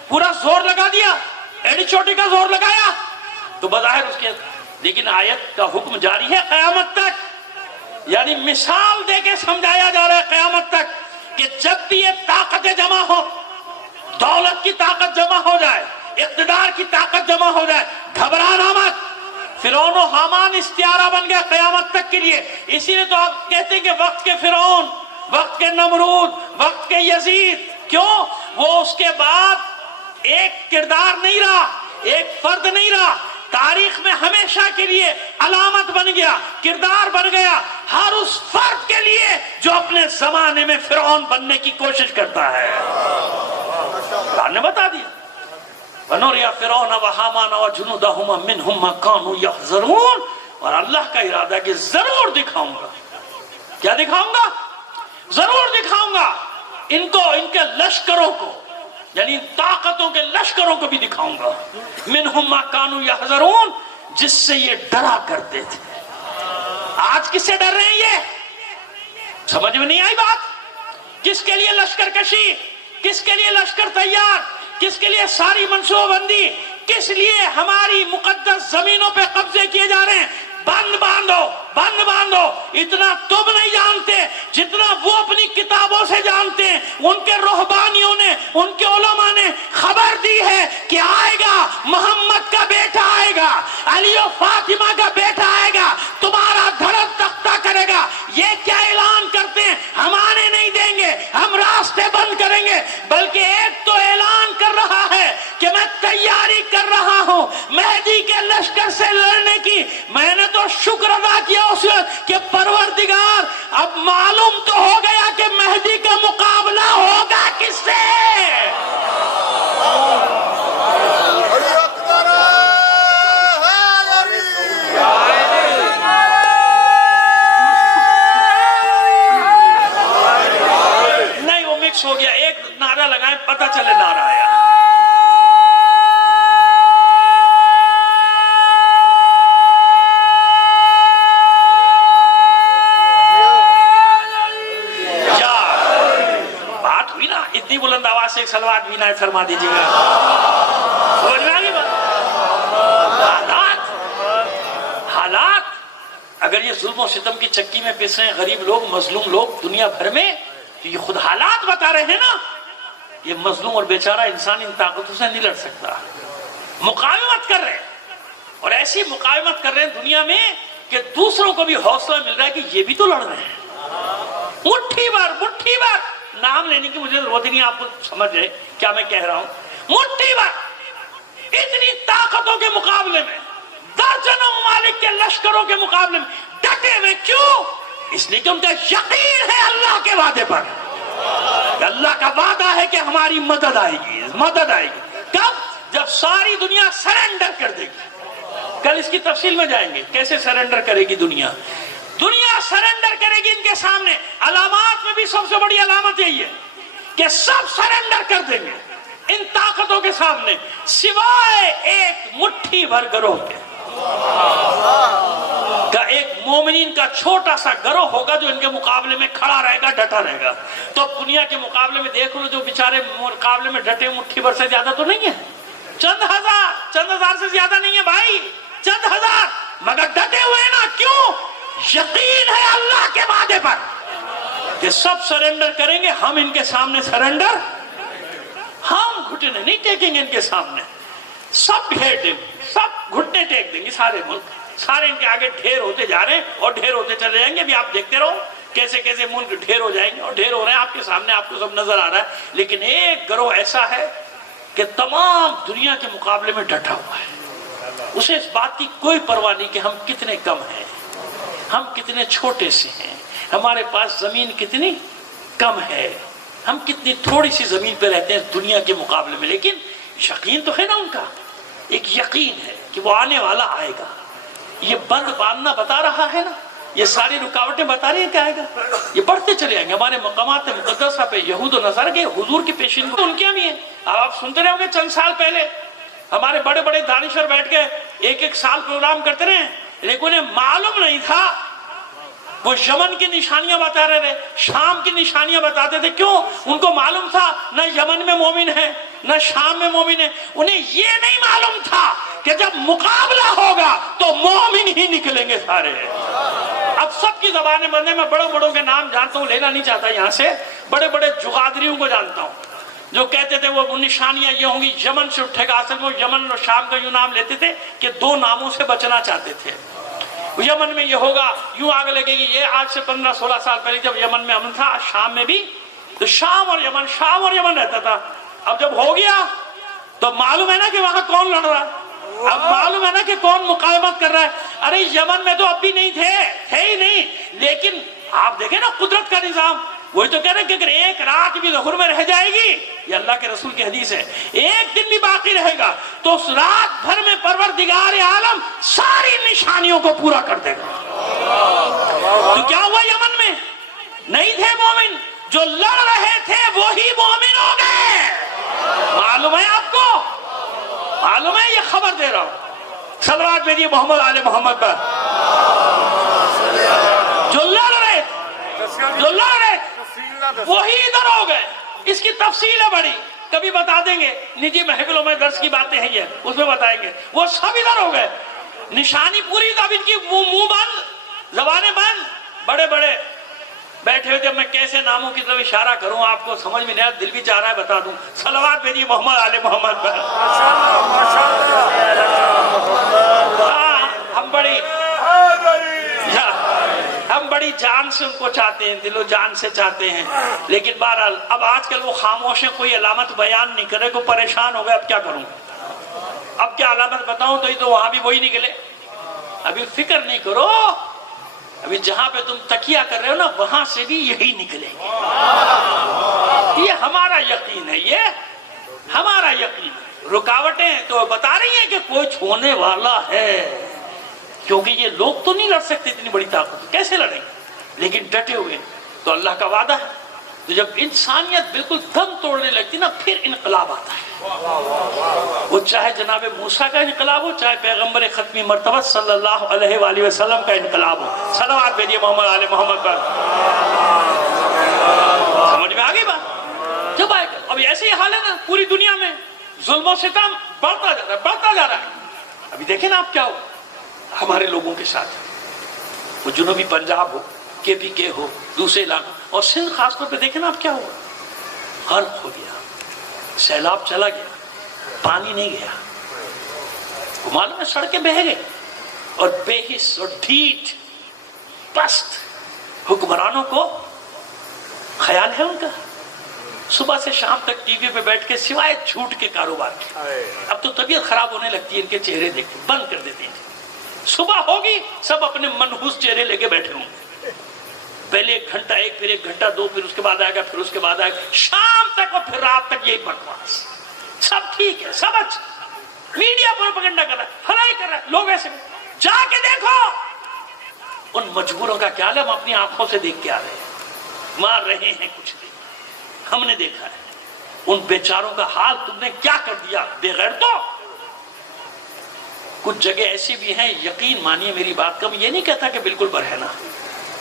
پورا زور لگا دیا, ایڑی چوٹی کا زور لگایا تو بظاہر اس کے, لیکن آیت کا حکم جاری ہے قیامت تک. یعنی مثال دے کے سمجھایا جا رہا ہے قیامت تک کہ جب بھی یہ طاقتیں جمع ہو, دولت کی طاقت جمع ہو جائے, اقتدار کی طاقت جمع ہو جائے, گھبرانا مت. فرعون و حامان استعارہ بن گیا قیامت تک کے لیے. اسی لیے تو آپ کہتے ہیں کہ وقت کے فرعون, وقت کے نمرود, وقت کے یزید. کیوں؟ وہ اس کے بعد ایک کردار نہیں رہا, ایک فرد نہیں رہا, تاریخ میں ہمیشہ کے لیے علامت بن گیا, کردار بن گیا ہر اس فرد کے لیے جو اپنے زمانے میں فرعون بننے کی کوشش کرتا ہے. اللہ نے بتا دیا وَنُرِيَ فِرْعَوْنَ وَحَامَانَ وَجُنُودَهُمَا مِنْهُمْ مَا كَانُوا يَحْذَرُونَ. اور اللہ کا ارادہ ہے کہ ضرور دکھاؤں گا. کیا دکھاؤں گا؟ ضرور دکھاؤں گا ان کو, ان کے لشکروں کو, یعنی طاقتوں کے لشکروں کو بھی دکھاؤں گا. مِنْهُمْ مَا كَانُوا يَحْذَرُونَ, جس سے یہ ڈرا کرتے تھے. آج کس سے ڈر رہے ہیں؟ یہ سمجھ میں نہیں آئی بات؟ کس کے لیے لشکر کشی, کس کے لیے لشکر تیار, کس کے لیے ساری منصوبہ بندی, کس لیے ہماری مقدس زمینوں پہ قبضے کیے جا رہے ہیں؟ بند باندھو, بند باندھو. اتنا تم نہیں جانتے جتنا وہ اپنی کتابوں سے جانتے ہیں. ان کے رہبانیوں نے, ان کے علماء نے خبر دی ہے کہ آئے گا, محمد کا بیٹا آئے گا, علی و فاطمہ کا بیٹا آئے گا, تمہارا دھڑم تختہ کرے گا. یہ کیا اعلان کرتے ہیں؟ ہم آنے نہیں دیں گے, ہم راستے بند کریں گے. بلکہ ایک تو اعلان کر رہا ہے کہ میں تیاری کر رہا ہوں مہدی کے لشکر سے لڑنے کی. میں نے تو شکر ادا کیا اس وقت کہ پروردگار, اب معلوم تو ہو گیا کہ مہدی کا مقابلہ ہوگا کس سے. نہیں وہ مکس ہو گیا, ایک نعرہ لگائیں پتہ چلے نعرہ آیا. اتنی بلند آواز سے ایک صلوات بھی نائت فرما دیجیے گا. سمجھ میں آگئی بات؟ حالات اگر یہ ظلم و ستم کی چکی میں پس رہے ہیں غریب لوگ, مظلوم لوگ دنیا بھر میں, تو یہ خود حالات بتا رہے ہیں نا. یہ مظلوم اور بیچارہ انسان ان طاقتوں سے نہیں لڑ سکتا. مقاومت کر رہے ہیں, اور ایسی مقاومت کر رہے ہیں دنیا میں کہ دوسروں کو بھی حوصلہ مل رہا ہے کہ یہ بھی تو لڑ رہے ہیں. مٹھی بھر نام لینے کی مجھے ضرورت ہی نہیں, آپ کو سمجھ رہے کیا میں کہہ رہا ہوں. مٹھی بھر اتنی طاقتوں کے مقابلے میں, درجنوں ممالک کے لشکروں کے مقابلے میں ڈٹے ہوئے. کیوں؟ اس لیے کہ ان کا یقین ہے اللہ کے وعدے پر. اللہ کا وعدہ ہے کہ ہماری مدد آئے گی, مدد آئے گی. کب؟ جب ساری دنیا سرنڈر کر دے گی. کل اس کی تفصیل میں جائیں گے کیسے سرنڈر کرے گی دنیا. دنیا سرنڈر کرے گی ان کے سامنے. علامات میں بھی سب سے بڑی علامت یہی ہے کہ سب سرنڈر کر دیں گے ان طاقتوں کے سامنے, سوائے ایک مٹھی بھر گروہ کے. ایک مومنین کا چھوٹا سا گروہ ہوگا جو ان کے مقابلے میں کھڑا رہے گا, ڈٹا رہے گا. تو دنیا کے مقابلے میں دیکھ لو جو بیچارے مقابلے میں ڈٹے مٹھی بھر سے زیادہ تو نہیں ہے, چند ہزار سے زیادہ نہیں ہے بھائی, چند ہزار, مگر ڈٹے ہوئے نا. کیوں؟ یقین ہے اللہ کے وعدے پر کہ سب سرنڈر کریں گے. ہم ان کے سامنے سرنڈر, ہم گھٹنے نہیں ٹیکیں گے ان کے سامنے. سب سب گھٹنے ٹیک دیں گے. سارے ملک, سارے ان کے آگے ڈھیر ہوتے جا رہے ہیں اور ڈھیر ہوتے چلے جائیں گے. ابھی آپ دیکھتے رہو کیسے کیسے ملک ڈھیر ہو جائیں گے اور ڈھیر ہو رہے ہیں آپ کے سامنے, آپ کو سب نظر آ رہا ہے. لیکن ایک گروہ ایسا ہے کہ تمام دنیا کے مقابلے میں ڈٹا ہوا ہے. اسے اس بات کی کوئی پرواہ نہیں کہ ہم کتنے کم ہیں, ہم کتنے چھوٹے سے ہیں, ہمارے پاس زمین کتنی کم ہے, ہم کتنی تھوڑی سی زمین پہ رہتے ہیں دنیا کے مقابلے میں. لیکن یقین تو ہے نا, ان کا ایک یقین ہے کہ وہ آنے والا آئے گا. یہ بند باندھنا بتا رہا ہے نا, یہ ساری رکاوٹیں بتا رہی ہیں کہ آئے گا. یہ بڑھتے چلے آئیں گے. ہمارے مقامات مقدسہ پہ یہود و نصارہ کے حضور کی پیشین ان کے بھی ہیں. اب آپ سنتے رہے ہوں گے چند سال پہلے ہمارے بڑے بڑے دانشور بیٹھ کے ایک ایک سال پروگرام کرتے رہے لیکن انہیں معلوم نہیں تھا. وہ یمن کی نشانیاں بتا رہے تھے, شام کی نشانیاں بتاتے تھے. کیوں؟ ان کو معلوم تھا نہ یمن میں مومن ہے نہ شام میں مومن ہے. انہیں یہ نہیں معلوم تھا کہ جب مقابلہ ہوگا تو مومن ہی نکلیں گے سارے. اب سب کی زبانیں بندے, میں بڑوں بڑوں کے نام جانتا ہوں, لینا نہیں چاہتا یہاں سے. بڑے بڑے جغادریوں کو جانتا ہوں جو کہتے تھے وہ نشانیاں یہ ہوں گی, یمن سے اٹھے گا. اصل میں یمن اور شام کا یوں نام لیتے تھے کہ دو ناموں سے بچنا چاہتے تھے. یمن میں یہ ہوگا, یوں آگ لگے گی. یہ آج سے 15-16 سال پہلے جب یمن میں امن تھا, شام میں بھی, تو شام اور یمن رہتا تھا. اب جب ہو گیا تو معلوم ہے نا کہ وہاں کون لڑ رہا ہے, اب معلوم ہے نا کہ کون مقاومت کر رہا ہے. ارے یمن میں تو اب بھی نہیں تھے ہی نہیں, لیکن آپ دیکھیں نا قدرت کا نظام. وہی تو کہہ رہے ہیں کہ اگر ایک رات بھی ظہر میں رہ جائے گی, یہ اللہ کے رسول کی حدیث ہے, ایک دن بھی باقی رہے گا تو اس رات بھر میں پروردگار عالم ساری نشانیوں کو پورا کر دے گا. تو کیا ہوا یمن میں؟ نہیں تھے مومن, جو لڑ رہے تھے وہی مومن ہو گئے. معلوم ہے آپ کو؟ معلوم ہے؟ یہ خبر دے رہا ہوں. صلوات بھیجیے محمد آل محمد پر. جو لڑ رہے وہی ادھر ہو گئے. اس کی تفصیل ہے بڑی, کبھی بتا دیں گے. نجی محفلوں میں درس کی باتیں ہیں, یہ اس میں بتائیں گے. وہ سب ادھر ہو گئے, نشانی پوری. اب ان کی منہ بند, زبانیں بند. بڑے بڑے بیٹھے ہوئے, جب میں کیسے ناموں کی طرف اشارہ کروں آپ کو سمجھ میں نہیں, دل بھی چاہ رہا ہے بتا دوں. صلوات بھیجیے محمد آل محمد پر. ہم بڑی جان سے ان کو چاہتے ہیں, دل و جان سے چاہتے ہیں, لیکن بہرحال اب آج کل وہ خاموش ہیں, کوئی علامت بیان نہیں کرے. کو پریشان ہو گئے, اب کیا کروں, اب کیا علامت بتاؤں. تو یہ تو وہاں بھی وہی نکلے. ابھی فکر نہیں کرو, ابھی جہاں پہ تم تکیہ کر رہے ہو نا, وہاں سے بھی یہی نکلے گی. یہ ہمارا یقین ہے, یہ ہمارا یقین ہے. رکاوٹیں تو بتا رہی ہیں کہ کچھ ہونے والا ہے, کیونکہ یہ لوگ تو نہیں لڑ سکتے اتنی بڑی طاقت, کیسے لڑیں گے, لیکن ڈٹے ہوئے. تو اللہ کا وعدہ ہے, تو جب انسانیت بالکل دم توڑنے لگتی نا, پھر انقلاب آتا ہے. وہ چاہے جناب موسیٰ کا انقلاب ہو, چاہے پیغمبر ختمی مرتبہ صلی اللہ علیہ وآلہ وسلم کا انقلاب ہو. صلوات بھیجیے محمد آل محمد پر. سمجھ میں آ گئی بات؟ جب آئے گا, اب ایسے ہی حال ہے نا پوری دنیا میں, ظلم و ستم بڑھتا جا رہا ہے. ابھی دیکھیں نا آپ کیا ہو ہمارے لوگوں کے ساتھ. وہ جنوبی پنجاب ہو, KPK ہو, دوسرے علاقوں, اور سندھ خاص طور پہ دیکھیں نا آپ کیا ہوا. غرق ہو گیا, سیلاب چلا گیا, پانی نہیں گیا. وہ معلوم ہے سڑکیں بہہ گئی, اور بے حس اور ڈھیٹ پست حکمرانوں کو خیال ہے ان کا صبح سے شام تک ٹی وی پہ بیٹھ کے سوائے جھوٹ کے کاروبار کے. اب تو طبیعت خراب ہونے لگتی ہے ان کے چہرے دیکھ کے, بند کر دیتے ہیں. صبح ہوگی سب اپنے منحوس چہرے لے کے بیٹھے ہوں گے. پہلے 1 گھنٹہ ایک, پھر 1 گھنٹہ 2, پھر اس کے بعد آئے گا, پھر اس کے بعد آئے گا, شام تک اور پھر رات تک یہی بکواس. سب ٹھیک ہے, سب اچھا, میڈیا پروپیگنڈا کر رہا ہے, فلائی کر رہا ہے, لوگ ایسے جا کے دیکھو ان مجبوروں کا کیا ہے. ہم اپنی آنکھوں سے دیکھ کے آ رہے ہیں, مار رہے ہیں کچھ نہیں, ہم نے دیکھا ہے. ان بیچاروں کا حال تم نے کیا کر دیا بے غیرتوں. کچھ جگہ ایسی بھی ہیں, یقین مانیے میری بات کا, میں یہ نہیں کہتا کہ بالکل برہنہ,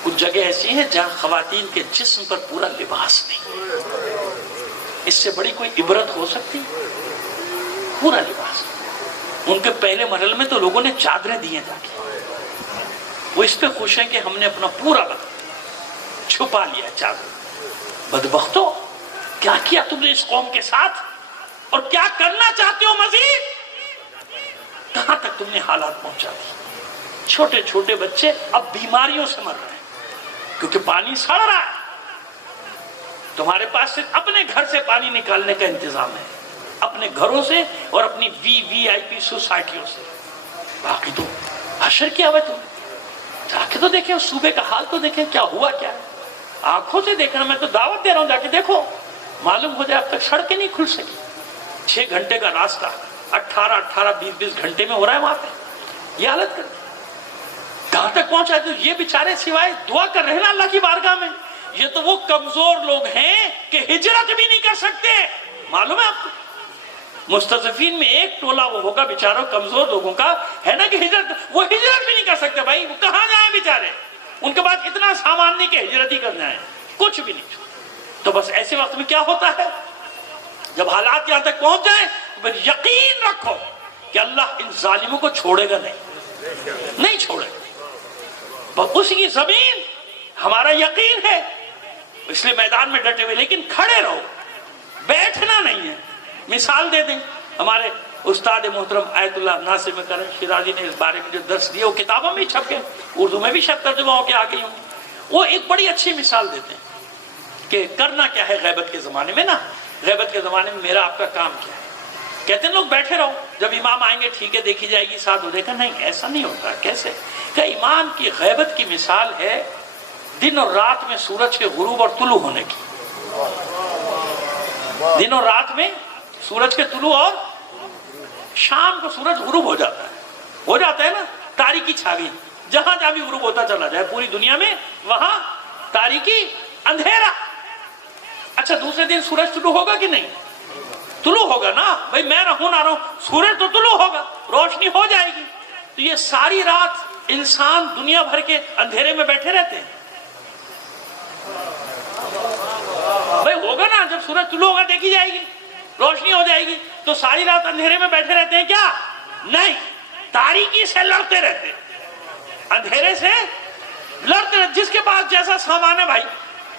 کچھ جگہ ایسی ہیں جہاں خواتین کے جسم پر پورا لباس نہیں. اس سے بڑی کوئی عبرت ہو سکتی؟ پورا لباس. ان کے پہلے مرحلے میں تو لوگوں نے چادریں دی ہیں جا کے, وہ اس پہ خوش ہیں کہ ہم نے اپنا پورا بدن چھپا لیا چادر. بدبختو, کیا کیا تم نے اس قوم کے ساتھ, اور کیا کرنا چاہتے ہو مزید؟ کہاں تک تم نے حالات پہنچا دی. چھوٹے چھوٹے بچے اب بیماریوں سے مر رہے ہیں کیونکہ پانی سڑ رہا ہے. تمہارے پاس صرف اپنے گھر سے پانی نکالنے کا انتظام ہے, اپنے گھروں سے اور اپنی VIP سوسائٹیوں سے. باقی تو حشر کیا ہوا, تم جا کے تو دیکھیں, صوبے کا حال تو دیکھیں کیا ہوا کیا ہے. آنکھوں سے دیکھنا, میں تو دعوت دے رہا ہوں, جا کے دیکھو, معلوم ہو جائے. اب تک سڑکیں نہیں کھل سکی. 6 گھنٹے کا راستہ 18-20 گھنٹے میں ہو رہا ہے وہاں پہ. یہ حالت کر کہاں تک پہنچا ہے. تو یہ بیچارے سوائے دعا کر رہے نا اللہ کی بارگاہ میں. یہ تو وہ کمزور لوگ ہیں کہ ہجرت بھی نہیں کر سکتے. معلوم ہے آپ کو, مستضعفین میں ایک ٹولہ وہ ہوگا بیچاروں کمزور لوگوں کا ہے نا کہ ہجرت وہ ہجرت بھی نہیں کر سکتے بھائی، وہ کہاں جائیں بیچارے، ان کے پاس اتنا سامان نہیں کہ ہجرت ہی کر جائیں، کچھ بھی نہیں۔ تو بس ایسے وقت میں کیا ہوتا ہے، جب حالات یہاں تک پہنچ جائیں تو پھر یقین رکھو کہ اللہ ان ظالموں کو چھوڑے گا نہیں چھوڑے گا، اسی کی زمین ہمارا یقین ہے، اس لیے میدان میں ڈٹے ہوئے، لیکن کھڑے رہو، بیٹھنا نہیں ہے۔ مثال دے دیں، ہمارے استاد محترم آیت اللہ ناصر کرم شیرازی نے اس بارے میں جو درس دیا وہ کتابوں میں چھپ گئے، اردو میں بھی شاید ترجمہ ہو کے آ گئی ہوں، وہ ایک بڑی اچھی مثال دیتے ہیں کہ کرنا کیا ہے غیبت کے زمانے میں نا، غیبت کے زمانے میں میرا آپ کا کام کیا ہے۔ کہتے ہیں لوگ بیٹھے رہو، جب امام آئیں گے ٹھیک ہے دیکھی جائے گی ساتھ ہو، دیکھا نہیں ایسا نہیں ہوتا، کیسے کہ امام کی غیبت کی مثال ہے دن اور رات میں سورج کے غروب اور طلوع ہونے کی، دن اور رات میں سورج کے طلوع، اور شام کو سورج غروب ہو جاتا ہے نا، تاریکی چھا گئی، جہاں جہاں بھی غروب ہوتا چلا جائے پوری دنیا میں وہاں تاریکی اندھیرا۔ اچھا دوسرے دن سورج طلوع ہوگا کہ نہیں؟ طلوع ہوگا نا بھائی، میں رہوں نہ رہوں سورج تو طلوع ہوگا، روشنی ہو جائے گی۔ تو یہ ساری رات انسان دنیا بھر کے اندھیرے میں بیٹھے رہتے ہیں بھائی، ہوگا نا جب سورج طلوع ہوگا دیکھی جائے گی روشنی ہو جائے گی، تو ساری رات اندھیرے میں بیٹھے رہتے ہیں کیا؟ نہیں، تاریکی سے لڑتے رہتے ہیں، اندھیرے سے لڑتے رہتے۔ جس کے پاس جیسا سامان ہے بھائی،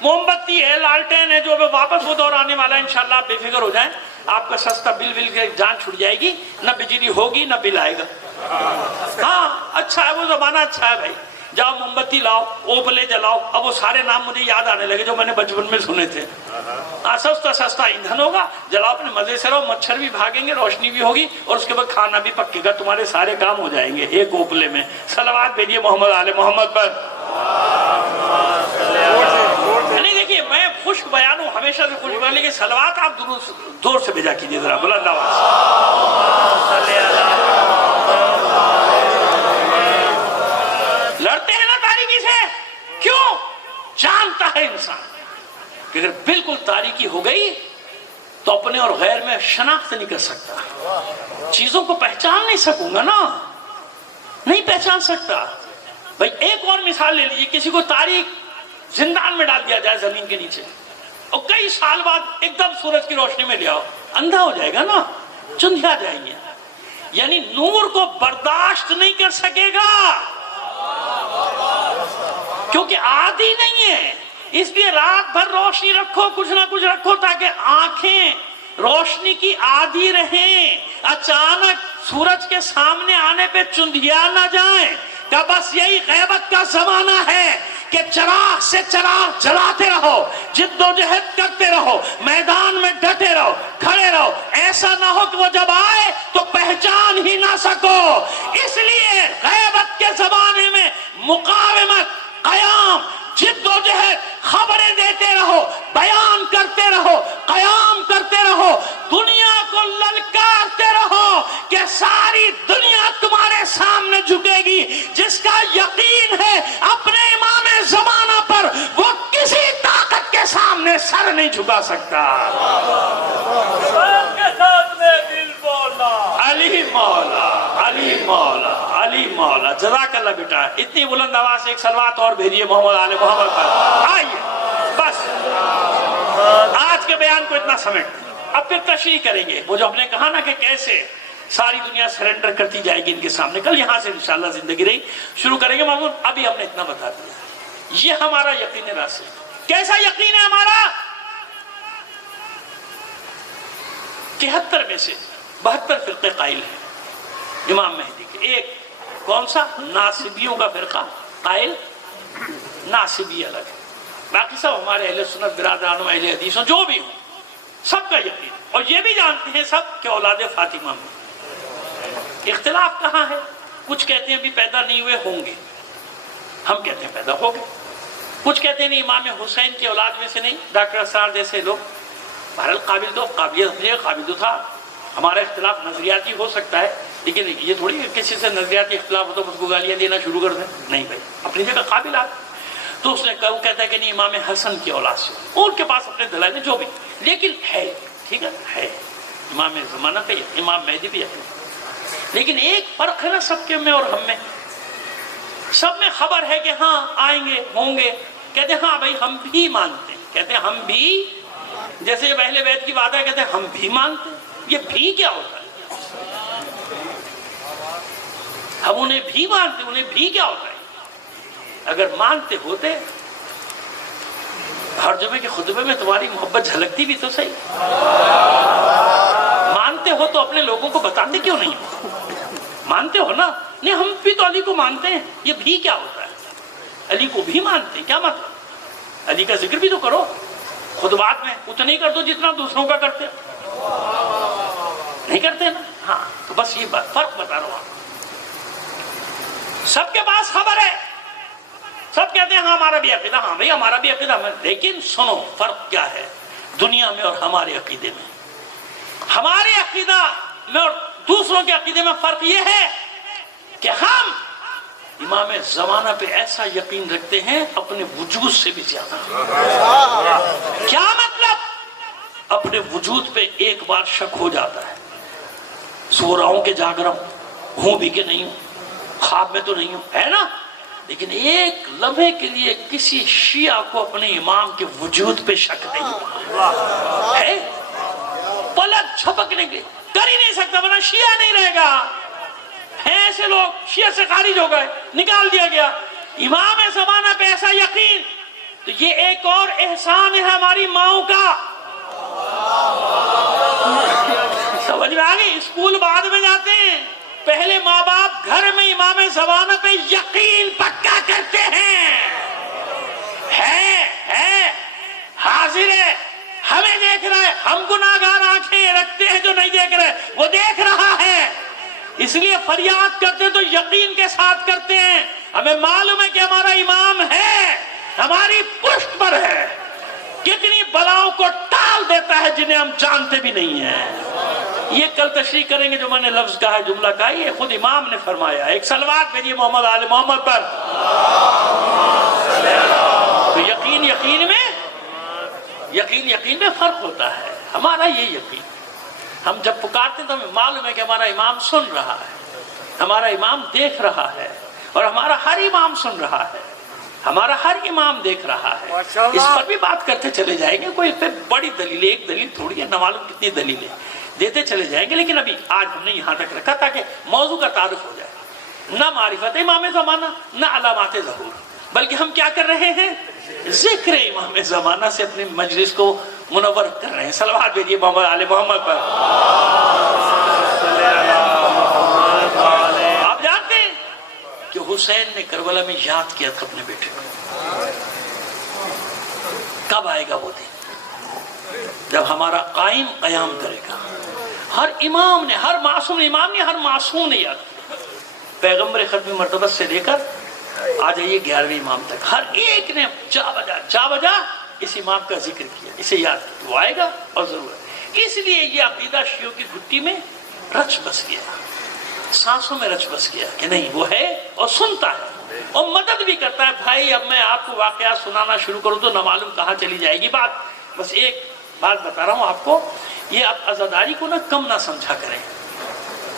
موم بتی ہے، لالٹین ہے، جو واپس وہ دور آنے والا ہے انشاءاللہ، آپ بے فکر ہو جائیں، آپ کا سستا بل کے جان چھوٹ جائے گی، نہ بجلی ہوگی نہ بل آئے گا۔ ہاں اچھا ہے وہ زمانہ، اچھا ہے بھائی، جاؤ موم بتی لاؤ، اوپلے جلاؤ، اب وہ سارے نام مجھے یاد آنے لگے جو میں نے بچپن میں سنے تھے۔ سستا ایندھن ہوگا، جلاؤ اپنے مزے سے رہو، مچھر بھی بھاگیں گے، روشنی بھی ہوگی، اور اس کے بعد کھانا بھی پکے گا، تمہارے سارے کام ہو جائیں گے ایک اوپلے میں۔ صلوات بھیجیے محمد آل محمد پر۔ نہیں دیکھیے میں خشک بیان ہوں، ہمیشہ سے خشک بیان، لیکن صلوات آپ دور سے بھیجا کیجیے ذرا، بلند آواز۔ لڑتے ہیں نا تاریکی سے، کیوں؟ جانتا ہے انسان کہ اگر بالکل تاریکی ہو گئی تو اپنے اور غیر میں شناخت نہیں کر سکتا، چیزوں کو پہچان نہیں سکوں گا نا، نہیں پہچان سکتا۔ بھائی ایک اور مثال لے لیجیے، کسی کو تاریک زندان میں ڈال دیا جائے زمین کے نیچے، اور کئی سال بعد ایک دم سورج کی روشنی میں لے آؤ، اندھا ہو جائے گا نا، چندھیا جائیں گے، یعنی نور کو برداشت نہیں کر سکے گا، کیونکہ عادی نہیں ہے۔ اس لیے رات بھر روشنی رکھو، کچھ نہ کچھ رکھو، تاکہ آنکھیں روشنی کی عادی رہیں، اچانک سورج کے سامنے آنے پہ چندھیا نہ جائیں۔ کہ بس یہی غیبت کا زمانہ ہے کہ چراغ سے چراغ جلاتے رہو، جد و جہد کرتے رہو، میدان میں ڈٹے رہو، کھڑے رہو، ایسا نہ ہو کہ وہ جب آئے تو پہچان ہی نہ سکو۔ اس لیے غیبت کے زمانے میں مقاومت، قیام، جد و جہد، خبریں دیتے رہو، بیان کرتے رہو، قیام کرتے رہو، دنیا کو للکارتے رہو کہ ساری دنیا تمہارے سامنے جھکے گی۔ جس کا یقین ہے اپنے امام زمانہ پر، وہ کسی طاقت کے سامنے سر نہیں جھکا سکتا۔ علی مولا، علی مولا، علی مولا، جزاک اللہ بیٹا۔ اتنی بلند آواز سے ایک صلوات اور بھیجیے محمد آل محمد پر۔ آئیے بس آج کے بیان کو اتنا سمیٹ، اب پھر تشریح کریں گے وہ جو ہم نے کہا نا کہ کیسے ساری دنیا سرنڈر کرتی جائے گی ان کے سامنے۔ کل یہاں سے انشاءاللہ زندگی رہی شروع کریں گے معمول، ابھی ہم نے اتنا بتا دیا۔ یہ ہمارا یقین راسخ، کیسا یقین ہے ہمارا؟ 73 میں سے 72 فرقے قائل ہیں امام مہدی کے۔ ایک کون سا؟ ناصبیوں کا فرقہ قائل، ناصبی الگ ہے، باقی سب ہمارے اہل سنت برادران اہل حدیثوں جو بھی ہوں سب کا یقین، اور یہ بھی جانتے ہیں سب کہ اولاد فاطمہ میں اختلاف کہاں ہے۔ کچھ کہتے ہیں ابھی پیدا نہیں ہوئے، ہوں گے، ہم کہتے ہیں پیدا ہو گئے، کچھ کہتے ہیں نہیں امام حسین کی اولاد میں سے نہیں، ڈاکٹر اسرار جیسے لوگ۔ بہرحال قابل تو تھا، ہمارا اختلاف نظریاتی ہو سکتا ہے، لیکن یہ تھوڑی کسی سے نظریاتی اختلاف ہو تو اس کو گالیاں دینا شروع کر دیں، نہیں بھائی اپنی جگہ قابلات۔ تو اس نے کہا، وہ کہتا ہے کہ نہیں امام حسن کی اولاد سے، ان کے پاس اپنے دلائل ہیں جو بھی، لیکن ہے، ٹھیک ہے، ہے امام زمانہ کا امام مہدی بھی ہے، لیکن ایک فرق ہے نا سب کے میں اور ہم میں. سب میں خبر ہے کہ ہاں آئیں گے، ہوں گے، کہتے ہیں ہاں بھائی ہم بھی مانتے ہیں، کہتے ہیں ہم بھی، جیسے اہل بیت کی بات ہے کہتے ہیں ہم بھی مانتے ہیں. یہ بھی کیا ہوتا ہے؟ ہم انہیں بھی مانتے، انہیں بھی کیا ہوتا ہے؟ اگر مانتے ہوتے ہر جمعے کے خطبے میں تمہاری محبت جھلکتی بھی تو صحیح. مانتے ہو تو اپنے لوگوں کو بتاتے کیوں نہیں ہو؟ مانتے ہو نا، نہیں ہم بھی تو علی کو مانتے ہیں. یہ بھی کیا ہوتا ہے؟ علی کو بھی مانتے ہیں کیا مطلب؟ علی کا ذکر بھی تو کرو خطبات میں، اتنا ہی کر دو جتنا دوسروں کا کرتے. نہیں کرتے نا. ہاں تو بس یہ بات فرق بتا رہا ہوں. سب کے پاس خبر ہے، سب کہتے ہیں ہاں ہمارا بھی عقیدہ، ہاں بھائی ہمارا بھی عقیدہ. لیکن سنو فرق کیا ہے دنیا میں اور ہمارے عقیدے میں. ہمارے عقیدہ میں اور دوسروں کے عقیدے میں فرق یہ ہے کہ ہم امام زمانہ پہ ایسا یقین رکھتے ہیں اپنے وجود سے بھی زیادہ. کیا مطلب؟ اپنے وجود پہ ایک بار شک ہو جاتا ہے، سو رہا ہوں کہ جاگ رہا ہوں بھی کہ نہیں ہوں، خواب میں تو نہیں ہوں، ہے نا. لیکن ایک لمحے کے لیے کسی شیعہ کو اپنے امام کے وجود پہ شک نہیں ہے. پلک چھپکنے کے کر ہی نہیں سکتا ورنہ شیعہ نہیں رہے گا. ہیں ایسے لوگ شیعہ سے خارج ہو گئے، نکال دیا گیا. امام زمانہ پہ ایسا یقین، تو یہ ایک اور احسان ہے ہماری ماؤں کا. سمجھ میں آگئی؟ اسکول بعد میں جاتے ہیں، پہلے ماں باپ گھر میں امام زمانہ پہ یقین پکا کرتے ہیں. ہے حاضر ہے، ہمیں دیکھ رہا ہے. ہم گناہگار آنکھیں رکھتے ہیں جو نہیں دیکھ رہے، وہ دیکھ رہا ہے. اس لیے فریاد کرتے تو یقین کے ساتھ کرتے ہیں. ہمیں معلوم ہے کہ ہمارا امام ہے، ہماری پشت پر ہے. کتنی بلاؤں کو ٹال دیتا ہے جنہیں ہم جانتے بھی نہیں ہیں. یہ کل تشریح کریں گے جو میں نے لفظ کہا ہے، جملہ کہا ہے، یہ خود امام نے فرمایا. ایک صلوات بھیجیے محمد آل محمد پر. تو یقین میں فرق ہوتا ہے. ہمارا یہ یقین، ہم جب پکارتے ہیں تو ہمیں معلوم ہے کہ ہمارا امام سن رہا ہے، ہمارا امام دیکھ رہا ہے، اور ہمارا ہر امام سن رہا ہے، ہمارا ہر امام دیکھ رہا ہے. اس پر بھی بات کرتے چلے جائیں گے. کوئی بڑی دلیل، ایک دلیل تھوڑی ہے، نہ معلوم کتنی دلیلیں دیتے چلے جائیں گے. لیکن ابھی آج ہم نے یہاں تک رکھا تاکہ موضوع کا تعارف ہو جائے. نہ معرفت امام زمانہ، نہ علامات ظہور، بلکہ ہم کیا کر رہے ہیں؟ ذکر امام زمانہ سے اپنی مجلس کو منور کر رہے ہیں. صلوات بھیجیے محمد آل محمد پر. آپ جانتے ہیں کہ حسین نے کربلا میں یاد کیا تھا اپنے بیٹے کو. کب آئے گا وہ دن جب ہمارا قائم قیام کرے گا؟ ہر امام نے، ہر معصوم امام نے، ہر معصوم نے یاد کیا. پیغمبر ختم مرتبت سے لے کر آ جائیے 11ویں امام تک، ہر ایک نے جا بجا اس امام کا ذکر کیا، اسے یاد کیا. وہ آئے گا اور ضرور ہے. اس لیے یہ عقیدہ شیعوں کی گھٹی میں رچ بس گیا، سانسوں میں رچ بس گیا کہ نہیں وہ ہے اور سنتا ہے اور مدد بھی کرتا ہے. بھائی اب میں آپ کو واقعات سنانا شروع کروں تو نہ معلوم کہاں چلی جائے گی بات. بس ایک بات بتا رہا ہوں آپ کو، یہ آپ عزاداری کو نہ کم نہ سمجھا کریں،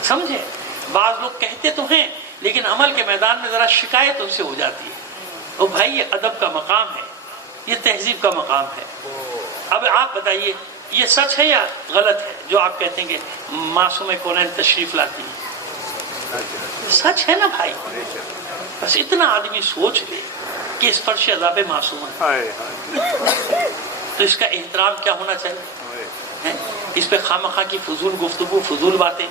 سمجھے؟ بعض لوگ کہتے تو ہیں لیکن عمل کے میدان میں ذرا شکایت ان سے ہو جاتی ہے. تو بھائی یہ ادب کا مقام ہے، یہ تہذیب کا مقام ہے. اب آپ بتائیے یہ سچ ہے یا غلط ہے جو آپ کہتے ہیں کہ معصوم کونین تشریف لاتی ہے؟ سچ ہے نا بھائی. بس اتنا آدمی سوچ لے کہ اس فرش عذاب معصوم ہے تو اس کا احترام کیا ہونا چاہیے. اس پہ خامخواہ کی فضول گفتگو، فضول باتیں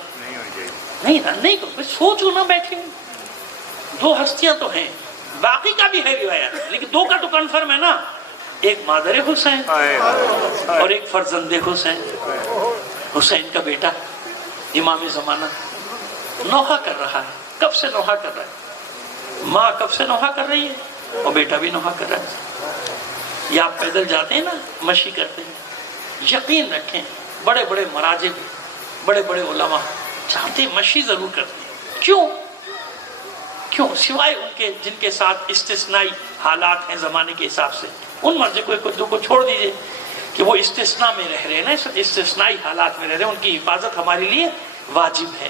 نہیں کرو. سوچو نہ بیٹھے. دو ہستیاں تو ہیں، باقی کا بھی ہے روایت، لیکن دو کا تو کنفرم ہے نا. ایک مادر حسین اور ایک فرزند حسین. حسین کا بیٹا امام زمانہ نوحہ کر رہا ہے. کب سے نوحہ کر رہا ہے؟ ماں کب سے نوحہ کر رہی ہے اور بیٹا بھی نوحہ کر رہا ہے. یا آپ پیدل جاتے ہیں نا، مشی کرتے ہیں، یقین رکھیں بڑے بڑے مراجع، بڑے بڑے علماء چاہتے مشی ضرور کرتے ہیں. کیوں؟ سوائے ان کے جن کے ساتھ استثنائی حالات ہیں زمانے کے حساب سے، ان مرضی کو چھوڑ دیجئے. کہ وہ استثناء میں رہ رہے ہیں نا، استثنائی حالات میں رہ رہے ہیں، ان کی حفاظت ہمارے لیے واجب ہے.